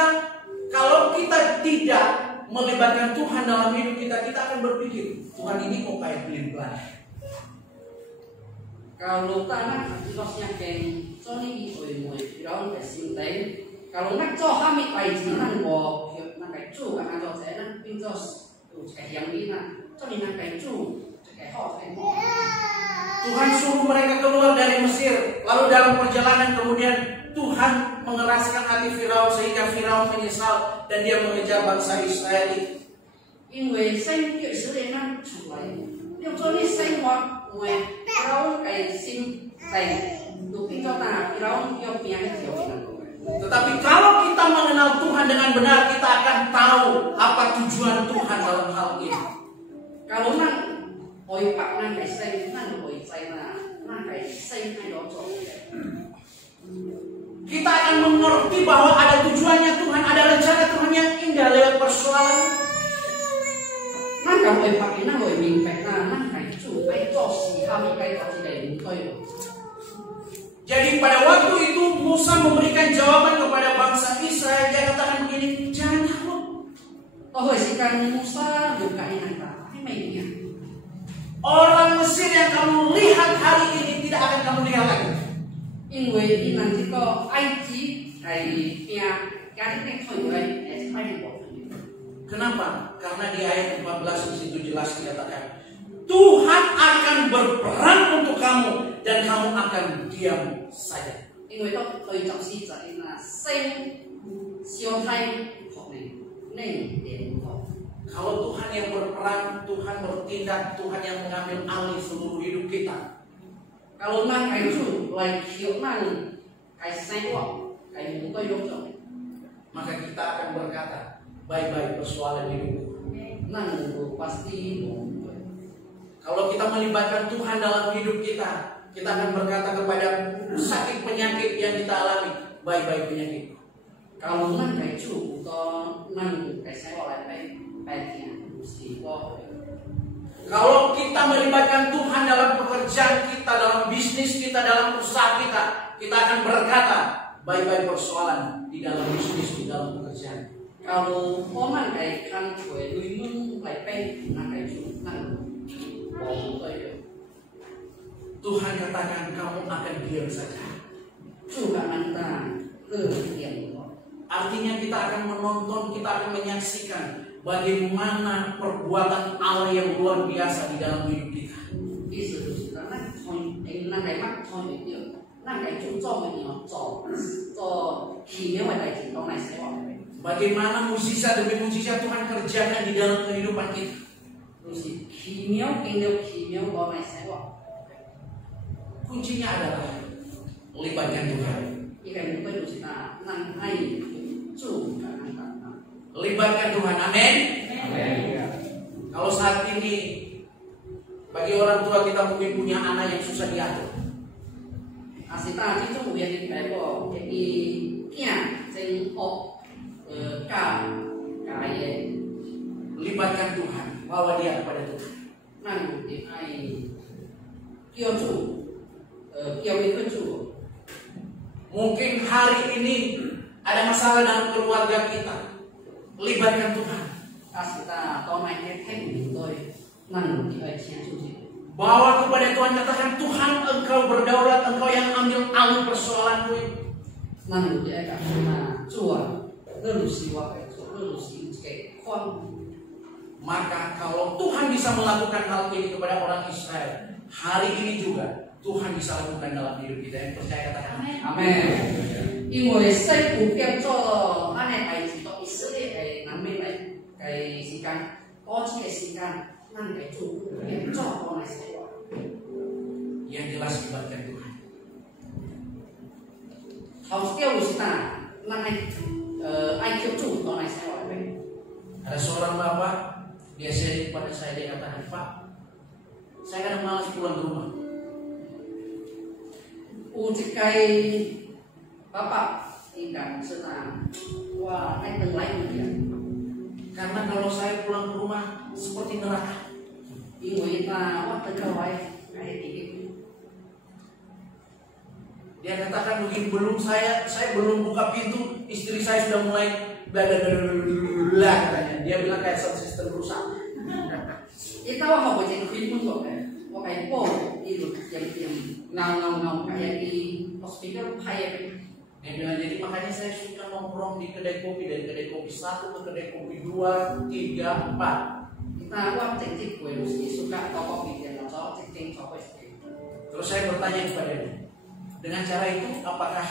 kalau kita tidak melibatkan Tuhan dalam hidup kita, kita akan berpikir Tuhan ini kok kayak pelin-pelan. Kalau tanah jelasnya kayak Johnny Oi Firaun để xin đấy. Kalau nak cho kami Aiji năng bộ năng cái chủ các anh cho sẽ năng pin cho cái yang ini năng cho ni năng cái chủ cái họ cái Tuhan suruh mereka keluar dari Mesir, lalu dalam perjalanan kemudian Tuhan mengeraskan hati Firaun sehingga Firaun menyesal dan dia mengejar bangsa Israel itu. 因为生以色列人出来，要做你生活，我Firaun cái xin tay, tu pin cho ta Firaun要变个条件。 Tetapi kalau kita mengenal Tuhan dengan benar, kita akan tahu apa tujuan Tuhan dalam hal ini. Kalau nang oi pak nang cái sinh, nang oi say nang cái sinh hay đó cho. Kita akan mengerti bahwa ada tujuannya Tuhan, ada rencana Tuhan yang indah lewat persoalan. Nang cái oi pak ini nang oi minh bạch nang cái chủ cái cho gì kami cái cho gì để tôi. Jadi pada waktu itu Musa memberikan jawaban kepada bangsa Israel. Dia katakan begini, jangan takut. Orang Mesir yang kamu lihat hari ini tidak akan kamu lihat lagi. Kenapa? Karena di ayat 14 di situ jelas dikatakan Tuhan akan berperang untuk kamu dan kamu akan diam saja. Kalau Tuhan yang berperang, Tuhan bertindak, Tuhan yang mengambil alih seluruh hidup kita. Kalau nang cái chủ lại thiếu nang cái sai của cái muốn tôi đúng rồi. Maka kita akan berkata, baik-baik persoalan hidupku. Nang pasti. Kalau kita melibatkan Tuhan dalam hidup kita, kita akan berkata kepada sakit penyakit yang kita alami, baik-baik penyakit. Kalau nang cái chủ có nang cái sai gọi lại baik thì có. Kalau kita melibatkan Tuhan dalam pekerjaan kita, dalam bisnis kita, dalam usaha kita, kita akan berkata, baik-baik persoalan di dalam bisnis, di dalam pekerjaan. Kalau orang cái kan tuổi lui mun lại baik nang cái chủ nang Tuhan katakan kamu akan diam saja. Artinya kita akan menonton, kita akan menyaksikan bagaimana perbuatan Allah yang luar biasa di dalam hidup kita. Bagaimana mukjizat demi mukjizat Tuhan kerjakan di dalam kehidupan kita. Kuncinya adalah melibatkan Tuhan. Libatkan Tuhan, amin. Kalau saat ini bagi orang tua kita mungkin punya anak yang susah diatur. Libatkan Tuhan, bawa dia kepada Tuhan. Mungkin hari ini ada masalah dalam keluarga kita. Libatkan Tuhan. Bawa kepada Tuhan, katakan Tuhan, Engkau berdaulat, Engkau yang ambil alih persoalanku ini. Maka kalau Tuhan bisa melakukan hal ini kepada orang Israel, hari ini juga Tuhan bisa lakukan dalam hidup kita. Yang percaya katakan amin. 因为西部叫做安尼埃及到以色列的南面来 cái gì căn có cái gì căn ngăn cái chủ cái cho con này sẽ gọi Yang jelas libatkan Tuhan. harus kêu kita ngăn anh kêu chủ con này sẽ gọi về. Ada seorang bapak, dia sharing pada saya, dia katakan, Pak, saya kadang malas pulang ke rumah. Ujikai bapak tinggal senang. Wah, anh từng lấy một điểm. Karena kalau saya pulang ke rumah seperti neraka. Người ta bắt tới câu ấy cái gì. Dia katakan begini, belum saya belum buka pintu, istri saya sudah mulai bla katanya. Dia bilang kayak sound system rusak. Kita mau baca film pun kok mau kayak itu yang ngau kayak di speaker kayak. Dia bilang jadi makanya saya suka nongkrong di kedai kopi, dari kedai kopi 1 ke kedai kopi 2, 3, 4. Kita wah cek gue mesti suka toko kopi dan atau cek toko itu. Terus saya bertanya kepada dia, dengan cara itu apakah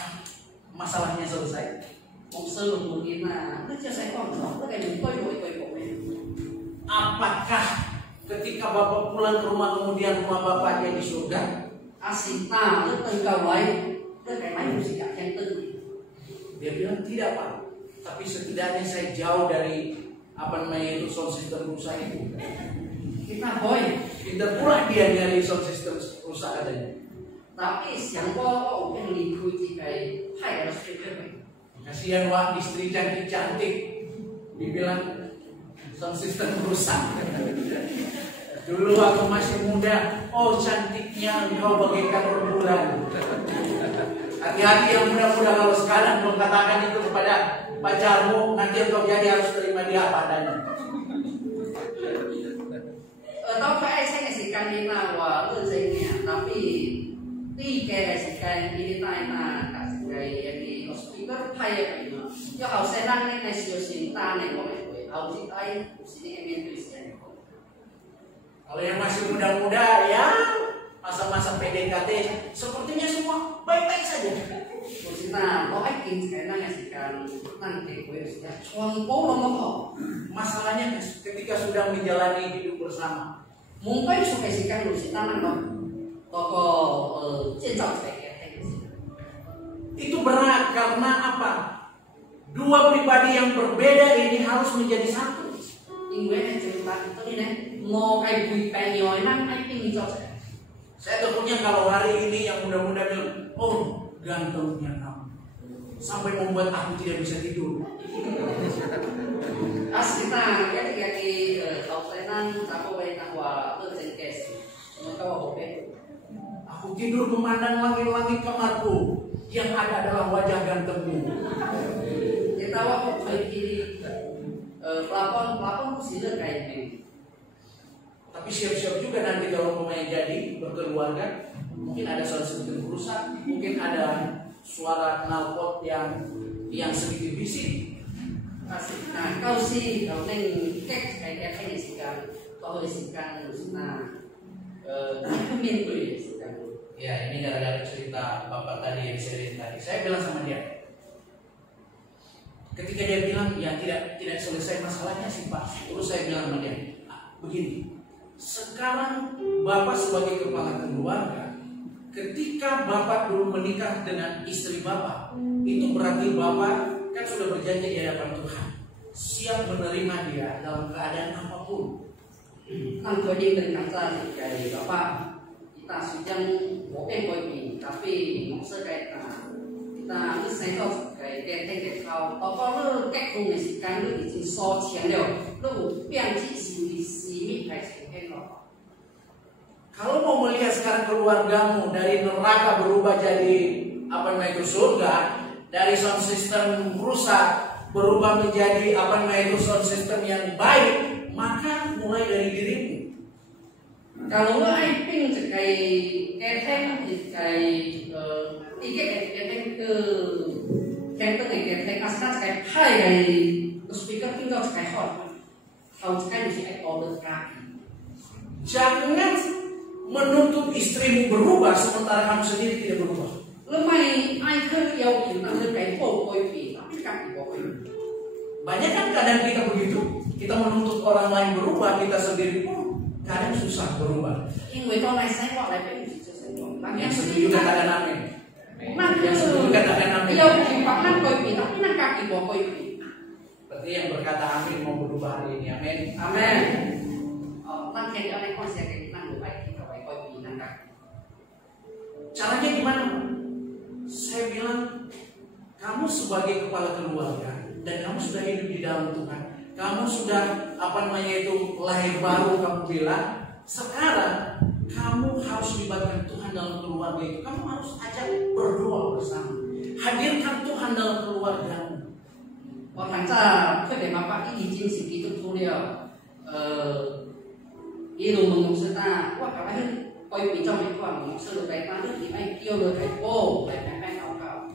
masalahnya selesai? Maksud mungkin itu saya kontrol, itu kayak kopi. Apakah ketika bapak pulang ke rumah kemudian rumah bapaknya di surga? Asik itu tenggawai, itu kayak main musik yang tentu. Dia bilang tidak Pak, tapi setidaknya saya jauh dari apa namanya itu sound system rusak itu. Kita boy, Pintar pula dia nyari sound system rusak adanya. tapi yang kok yang diikuti kayak hai harus speaker. Kasihan wah istri cantik-cantik, dibilang sound system rusak. Dulu aku masih muda, oh cantiknya engkau bagaikan rembulan. Hati-hati yang muda-muda kalau sekarang belum katakan itu kepada pacarmu, nanti engkau jadi harus terima dia apa adanya. Tao phải saya kasihkan Nina wah rezeki tapi tiga kasihkan ini Nina kasih kayak di speaker kayak gitu. Ya harus saya nang nih cinta nih kok itu. Harus kita sini emen Kristen. Kalau yang masih muda-muda ya masa-masa PDKT sepertinya semua baik-baik saja. Cinta, kok aikin sekarang ngasihkan nanti gue sudah cuang Masalahnya ketika sudah menjalani hidup bersama, mungkin suka kasihkan lu cinta nang toko cinta kayak itu berat karena apa? Dua pribadi yang berbeda ini harus menjadi satu. Ingin cerita itu nih mau kayak bui penyoy nang aikin itu. Saya takutnya kalau hari ini yang muda-muda bilang, oh gantengnya kamu, sampai membuat aku tidak bisa tidur. Asli nah, ketika di kausenan aku banyak wah itu cengkes, mereka wah Aku tidur memandang langit-langit kamarku, yang ada adalah wajah gantengmu. kita wah kayak di pelapon sih kayak ini. Tapi siap-siap juga nanti kalau pemain jadi berkeluarga, mungkin ada sound system rusak, mungkin ada suara knalpot yang sedikit bising. Asik. Nah, kau sih kalau neng kek kayak ini sih kan, kau sih kan, nah, mintu ya sih kan. Ya ini gara-gara cerita bapak tadi yang sharing tadi. Saya bilang sama dia, ketika dia bilang ya tidak selesai masalahnya sih Pak. Terus saya bilang sama dia, begini. Sekarang Bapak sebagai kepala keluarga, ketika Bapak dulu menikah dengan istri Bapak, itu berarti Bapak kan sudah berjanji di hadapan Tuhan, siap menerima dia dalam keadaan apapun. Kan kau di berkata kayak bapak kita sedang bukan kopi, tapi maksud kayak kita ini saya tahu kayak kau lu kayak kau masih kan lu已经收钱了，lu变成洗牌。Kalau mau melihat sekarang keluargamu dari neraka berubah jadi apa namanya itu surga, dari sound system rusak berubah menjadi apa namanya itu sound system yang baik, maka mulai dari dirimu. Kalau lo aiping kayak keteng kayak tiga keteng ke keteng keteng asal kayak hai kayak speaker tinggal kayak hot, kalau kan bisa over kaki. Jangan menuntut istrimu berubah sementara kamu sendiri tidak berubah. Lemai aikon yang kita kayak pokoknya tapi kaki pokoknya. Banyak kan kadang kita begitu. kita menuntut orang lain berubah, kita sendiri pun kadang susah berubah. Yang setuju katakan amin. Yang setuju katakan amin. Berarti yang berkata amin mau berubah hari ini. Amin. Amin. Caranya gimana? Saya bilang, kamu sebagai kepala keluarga dan kamu sudah hidup di dalam Tuhan, kamu sudah lahir baru, kamu bilang sekarang kamu harus libatkan Tuhan dalam keluarga itu. Kamu harus ajak berdoa bersama, hadirkan Tuhan dalam keluargamu. 我睇下佢哋媽媽已經是基督徒了，一路蒙牧師打，我講緊佢變咗咩話？牧師嚟打，你咪叫佢睇波，嚟睇禱告。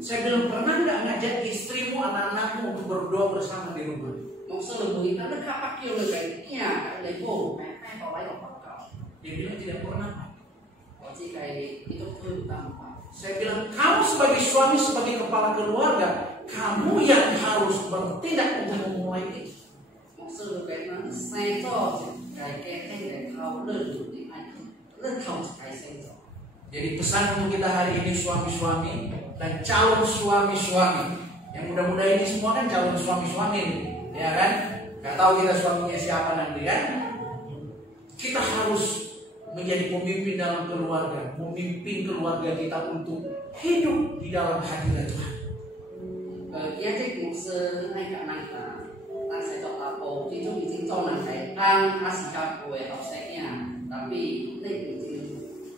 Saya bilang, pernah nggak ngajak istrimu, anak-anakmu untuk berdoa bersama di rumah? 牧師嚟問，但係佢叫佢睇邊啊？嚟波，睇禱告嚟禱告。 Dia bilang tidak pernah. 我知係基督徒tanpa. Saya bilang, kamu sebagai suami, sebagai kepala keluarga, kamu yang harus bertindak untuk memulai itu. Jadi pesan untuk kita hari ini suami-suami dan calon suami-suami. Yang muda-muda ini semua kan calon suami-suami, ya kan? Gak tahu kita suaminya siapa nanti kan? Kita harus menjadi pemimpin dalam keluarga, memimpin keluarga kita untuk hidup di dalam hadirat Tuhan. Dia cek musuh naik kanan kan, tak saya cakap apa, itu izin jangan saya kan masih kaku ya saya tapi ini izin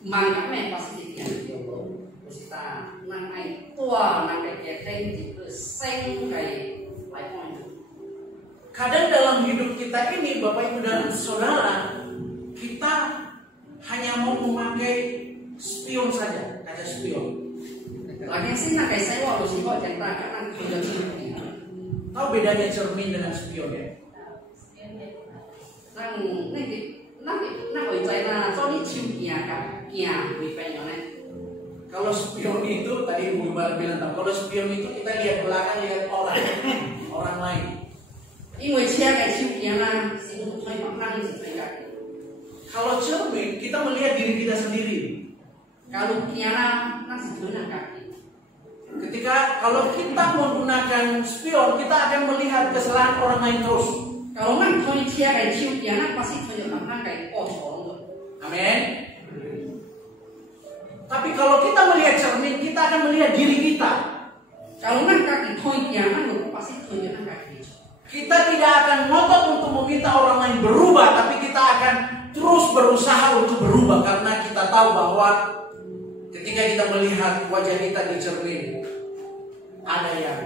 mangkaknya pasti dia dulu, terus kita naik tua naik keteng itu seng kayak lain. Kadang dalam hidup kita ini, Bapak Ibu dan Saudara, kita hanya mau memakai spion saja, kaca spion. Lagi sih nak kayak saya waktu sih kok cerita kan udah cermin. Tahu bedanya cermin dengan spion ya? Nanti saya so ini ciumnya kan, kia wipennya. Kalau spion itu tadi Bu Iqbal bilang, kalau spion itu kita lihat belakang, lihat orang lain. Ini dia kayak ciumnya lah, sini saya makan ini saya. Kalau cermin kita melihat diri kita sendiri. Kalau kiara nasi guna kaki. Kalau kita menggunakan spion, kita akan melihat kesalahan orang lain terus. Kalau man kau dia kayak cium kiara pasti kau yang makan kayak kosong. Amin. Tapi kalau kita melihat cermin, kita akan melihat diri kita. Kalau man kaki kau kiara pasti kau yang kaki. Kita tidak akan ngotot untuk meminta orang lain berubah, tapi kita akan terus berusaha untuk berubah karena kita tahu bahwa ketika kita melihat wajah kita di cermin, ada yang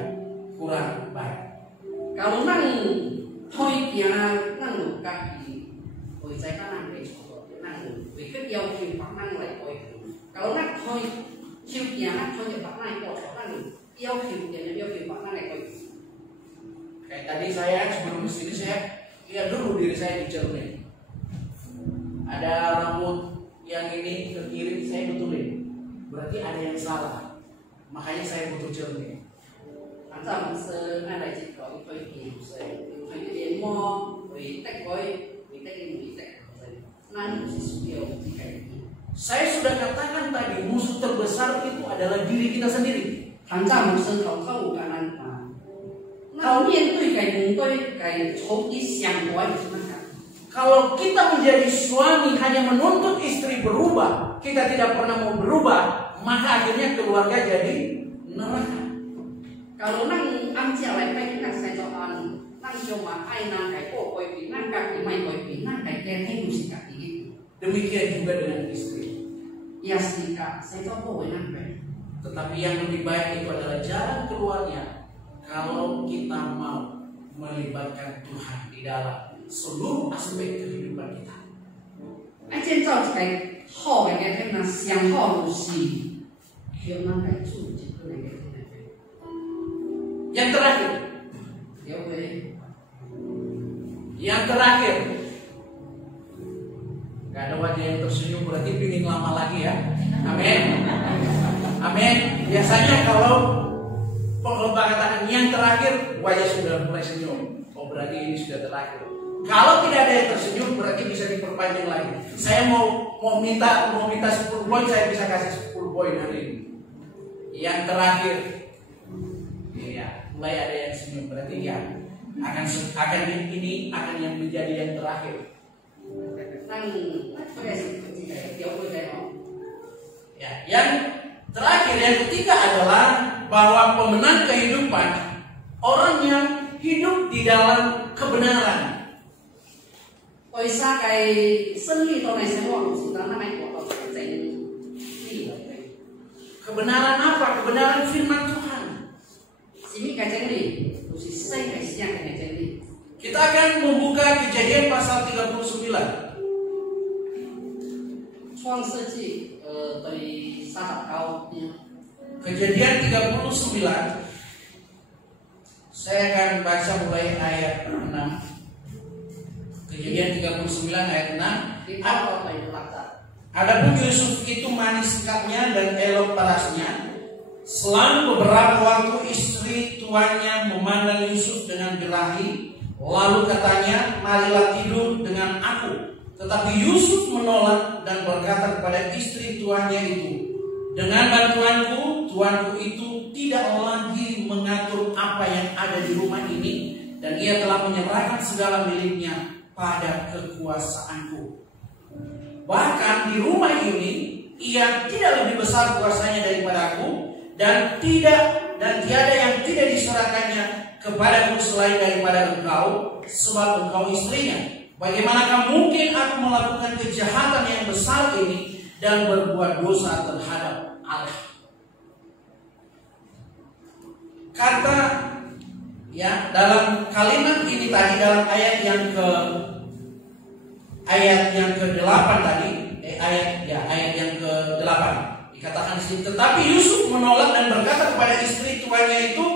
kurang baik. Kalau nang thôi kiara nang kaki, oi saya kan nang besok, nang bikin dia kirim nang lagi oi. Kalau nang thôi cium kiara thôi ya pak nang kosong nang dia kirim nang lagi oi. Kayak tadi saya sebelum kesini saya lihat dulu diri saya di cermin. Ada rambut yang ini ke kiri, saya betulin. Berarti ada yang salah. Makanya saya butuh cermin. Antara ada jika itu itu mau tek nanti saya sudah katakan tadi musuh terbesar itu adalah diri kita sendiri. Antara musuh kau kanan kau mientui kayak想我 Kalau kita menjadi suami hanya menuntut istri berubah, kita tidak pernah mau berubah, maka akhirnya keluarga jadi neraka. Kalau nang amcia lai kai nang sai cho an nang cuma ai nang kai ko koi pi nang kaki mai koi pi nang kai keteng musik kaki. Demikian juga dengan istri. Ya sih kak, saya cho ko nang kai. Tetapi yang lebih baik itu adalah jalan keluarnya kalau kita mau melibatkan Tuhan di dalam seluruh aspek kehidupan kita. Aja cho kai ho kai keteng nang xiang ho lu si. Hiu nang kai chu ji ko nang kai. Yang terakhir, gak ada wajah yang tersenyum berarti pingin lama lagi ya. Amin. Amin. Biasanya kalau pengkhotbah katakan yang terakhir, wajah sudah mulai senyum. Oh berarti ini sudah terakhir. Kalau tidak ada yang tersenyum berarti bisa diperpanjang lagi. Saya mau minta 10 poin, saya bisa kasih 10 poin hari ini. Yang terakhir, ya, mulai ada yang senyum berarti ya akan ini akan yang menjadi yang terakhir. Ya, yang terakhir yang ketiga adalah bahwa pemenang kehidupan orang yang hidup di dalam kebenaran. Kebenaran apa? Kebenaran firman Tuhan. Kita akan membuka Kejadian pasal 39. Kejadian 39. Saya akan baca mulai ayat 6. Kejadian 39 ayat 6. Adapun Yusuf itu manis sikapnya dan elok parasnya. Selang beberapa waktu istri tuannya memandang Yusuf dengan birahi, lalu katanya, marilah tidur dengan aku. Tetapi Yusuf menolak dan berkata kepada istri tuannya itu, dengan bantuanku, tuanku itu tidak lagi mengatur apa yang ada di rumah ini, dan ia telah menyerahkan segala miliknya pada kekuasaanku. Bahkan di rumah ini ia tidak lebih besar kuasanya daripada aku, dan tiada yang tidak diserahkannya kepadaku selain daripada engkau, sebab engkau istrinya. Bagaimanakah mungkin aku melakukan kejahatan yang besar ini dan berbuat dosa terhadap Allah? Kata ya dalam kalimat ini tadi, dalam ayat yang ke-8 tadi, ayat yang ke-8 dikatakan di sini, tetapi Yusuf menolak dan berkata kepada istri tuannya itu,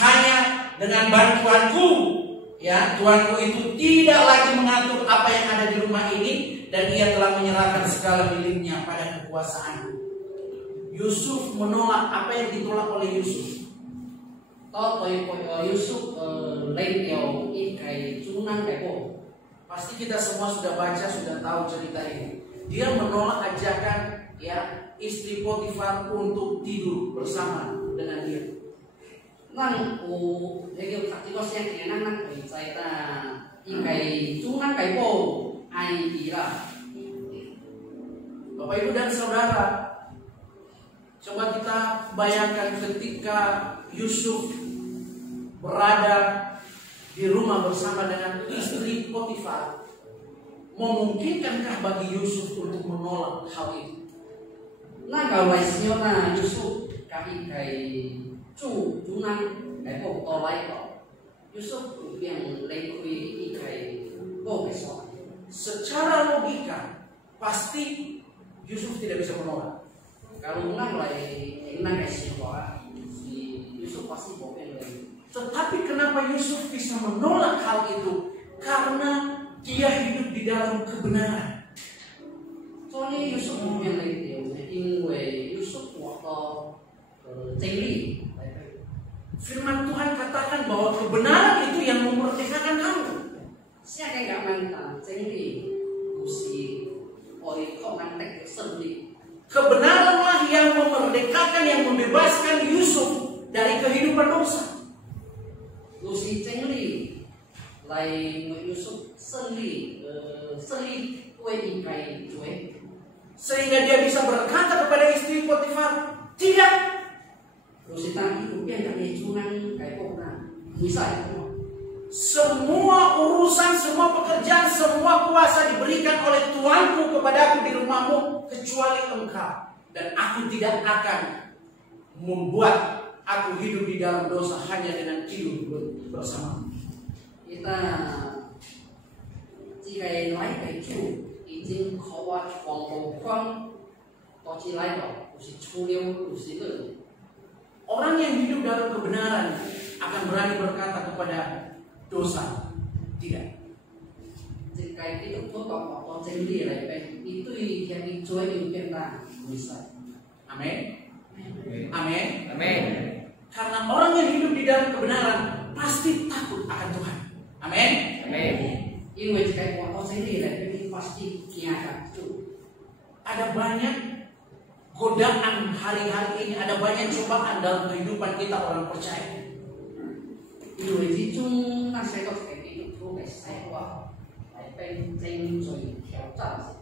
hanya dengan bantuanku, ya, tuanku itu tidak lagi mengatur apa yang ada di rumah ini, dan ia telah menyerahkan segala miliknya pada kekuasaanku. Yusuf menolak. Apa yang ditolak oleh Yusuf? Pasti kita semua sudah baca, sudah tahu cerita ini. Dia menolak ajakan ya istri Potifar untuk tidur bersama dengan dia. Bapak Ibu dan Saudara, coba kita bayangkan ketika Yusuf berada di rumah bersama dengan istri Potifar, memungkinkankah bagi Yusuf untuk menolak hal itu? Secara logika pasti Yusuf tidak bisa menolak. Tetapi kenapa Yusuf bisa menolak hal itu? Karena dia hidup di dalam kebenaran. Firman Tuhan katakan bahwa kebenaran itu yang memerdekakan kamu. Kebenaranlah yang memerdekakan, yang membebaskan Yusuf dari kehidupan dosa. Sehingga dia bisa berkata kepada istri Potifar, tidak. Semua urusan, semua pekerjaan, semua kuasa diberikan oleh tuanku kepadaku di rumahmu kecuali engkau. Dan aku tidak akan membuat aku hidup di dalam dosa hanya dengan tidur bersama. Orang yang hidup dalam kebenaran akan berani berkata kepada dosa tidak. Amin. Amin. Amin. Karena orang yang hidup di dalam kebenaran pasti takut takut akan Tuhan. Amin. Amin. 因为这个我到这里来，你pasti kiamat itu. Ada banyak godaan hari-hari ini, ada banyak cobaan dalam kehidupan kita orang percaya. 因为这种那些个给基督徒的生活来被真最挑战。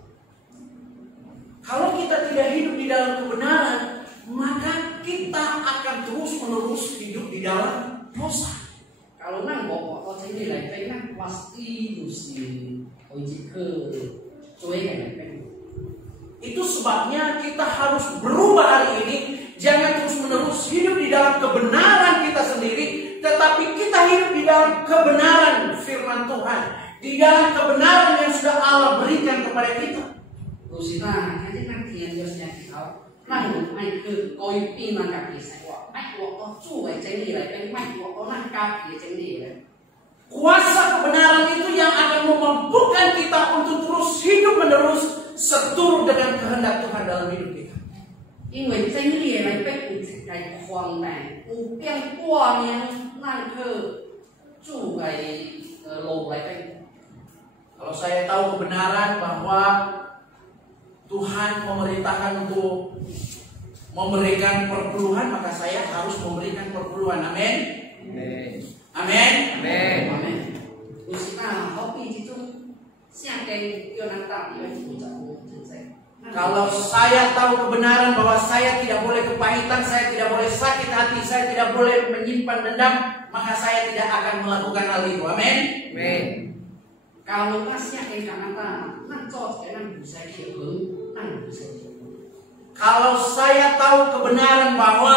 Kalau kita tidak hidup di dalam kebenaran, maka kita akan terus-menerus hidup di dalam dosa. Kalau nang bawa kau sini lagi, nang pasti mesti uji ke cuek kan. Itu sebabnya kita harus berubah hari ini. Jangan terus-menerus hidup di dalam kebenaran kita sendiri, tetapi kita hidup di dalam kebenaran firman Tuhan, di dalam kebenaran yang sudah Allah berikan kepada kita. Rusina, nanti nanti yang biasanya kita, nang mai ke koi pin nang kaki saya, mai kau cuek jadi lagi, mai kau nang kaki jadi. Kuasa kebenaran itu yang akan memampukan kita untuk terus hidup menerus seturut dengan kehendak Tuhan dalam hidup kita. 因为真理来被有一个荒诞，有变挂念，那个主来路来被。 Kalau saya tahu kebenaran bahwa Tuhan memerintahkan untuk memberikan perpuluhan, maka saya harus memberikan perpuluhan. Amin. Amin. Amin. Amin. Usina hobi itu siang kayak orang tak dia ucap Kalau saya tahu kebenaran bahwa saya tidak boleh kepahitan, saya tidak boleh sakit hati, saya tidak boleh menyimpan dendam, maka saya tidak akan melakukan hal itu. Amin. Amin. Kalau pasnya kayak kata, nang cocok nang bisa diurus, nang bisa diurus. Kalau saya tahu kebenaran bahwa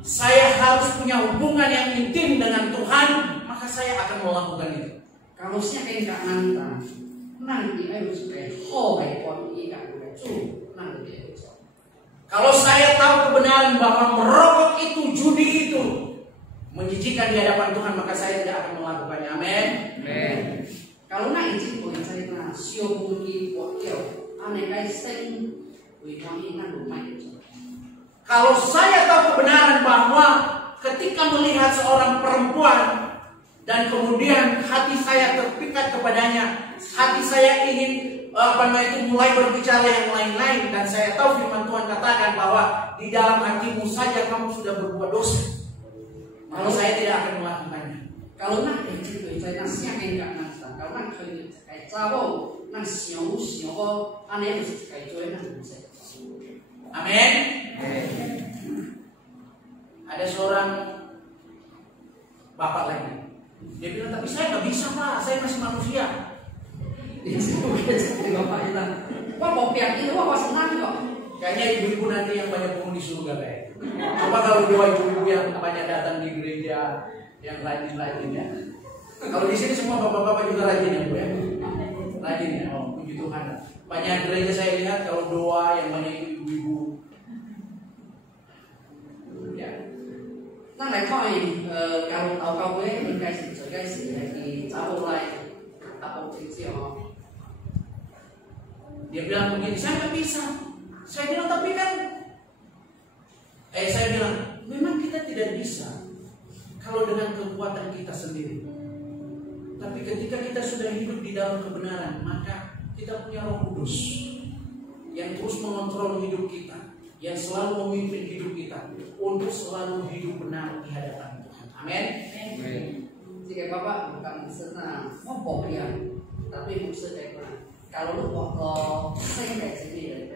saya harus punya hubungan yang intim dengan Tuhan, maka saya akan melakukan itu. Kalau saya kayak kata, nang dia harus kayak hobi pun ikan. Kalau saya tahu kebenaran bahwa merokok itu, judi itu menjijikan di hadapan Tuhan, maka saya tidak akan melakukannya. Amin. Amin. Kalau nak izin boleh saya nak siap mungkin buat dia, aneh kaisen, kalau saya tahu kebenaran bahwa ketika melihat seorang perempuan dan kemudian hati saya terpikat kepadanya, hati saya ingin mulai berbicara yang lain-lain, dan saya tahu firman Tuhan katakan bahwa di dalam hatimu saja kamu sudah berbuat dosa, maka saya tidak akan melakukannya. Kalau nak itu saya nasihat enggak nasihat. Kalau nak kayak cabo, nak siapa aneh harus kayak cuy nak bisa. Amin. Ada seorang bapak lagi, dia bilang, tapi saya nggak bisa Pak, saya masih manusia. Wah mau pian itu wah senang kok. Kayaknya ibu-ibu nanti yang banyak penghuni surga kayak. Coba kalau dua ibu-ibu yang banyak datang di gereja yang rajin-rajin ya. Kalau di sini semua bapak-bapak juga rajin ya Bu ya. Rajin ya. Oh puji Tuhan. Banyak gereja saya lihat kalau doa yang banyak ibu-ibu. Ya. Nah lại coi kalau tàu câu với mình cái sự thì trả bộ lại tập một chuyện Dia bilang begini, saya nggak bisa. Saya bilang tapi kan, saya bilang memang kita tidak bisa kalau dengan kekuatan kita sendiri. Tapi ketika kita sudah hidup di dalam kebenaran, maka kita punya Roh Kudus yang terus mengontrol hidup kita, yang selalu memimpin hidup kita untuk selalu hidup benar di hadapan Tuhan. Amin. Jika Bapak bukan senang mau ya, tapi maksud saya kalau lu waktu saya dari sini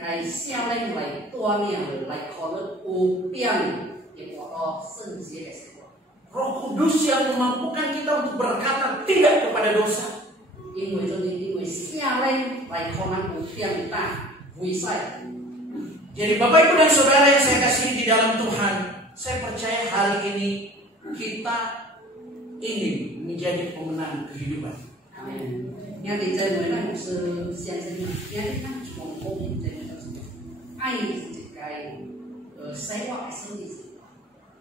kayak siapa yang来多面来考虑变也waktu senjata semua. Roh Kudus yang memampukan kita untuk berkata tidak kepada dosa. 因为下来来考虑变大会赛。 Jadi Bapak Ibu dan Saudara yang saya kasih di dalam Tuhan, saya percaya hari ini kita ingin menjadi pemenang kehidupan. Amin. Yang dijamin itu sesuatu yang kita cuma ngomong jadi ayat sebagai sewa asli.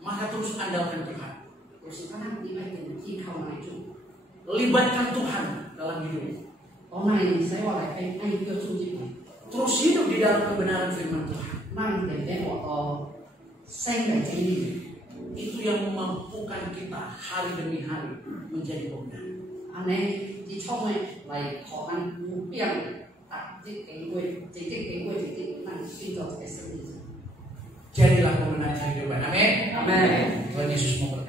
Maka terus andalkan Tuhan. Terus karena kita kawan itu libatkan Tuhan dalam hidup. Orang yang sewa lagi ayat kesucian. Terus hidup di dalam kebenaran firman Tuhan. Mang dari waktu saya dari sini itu yang memampukan kita hari demi hari menjadi pemenang. 安尼，啲创嘅嚟學緊目標，達啲幾位，直能建造嘅生命。 Jadilah pemenang kehidupan. Amin. Amin. Tuhan Yesus memberkati.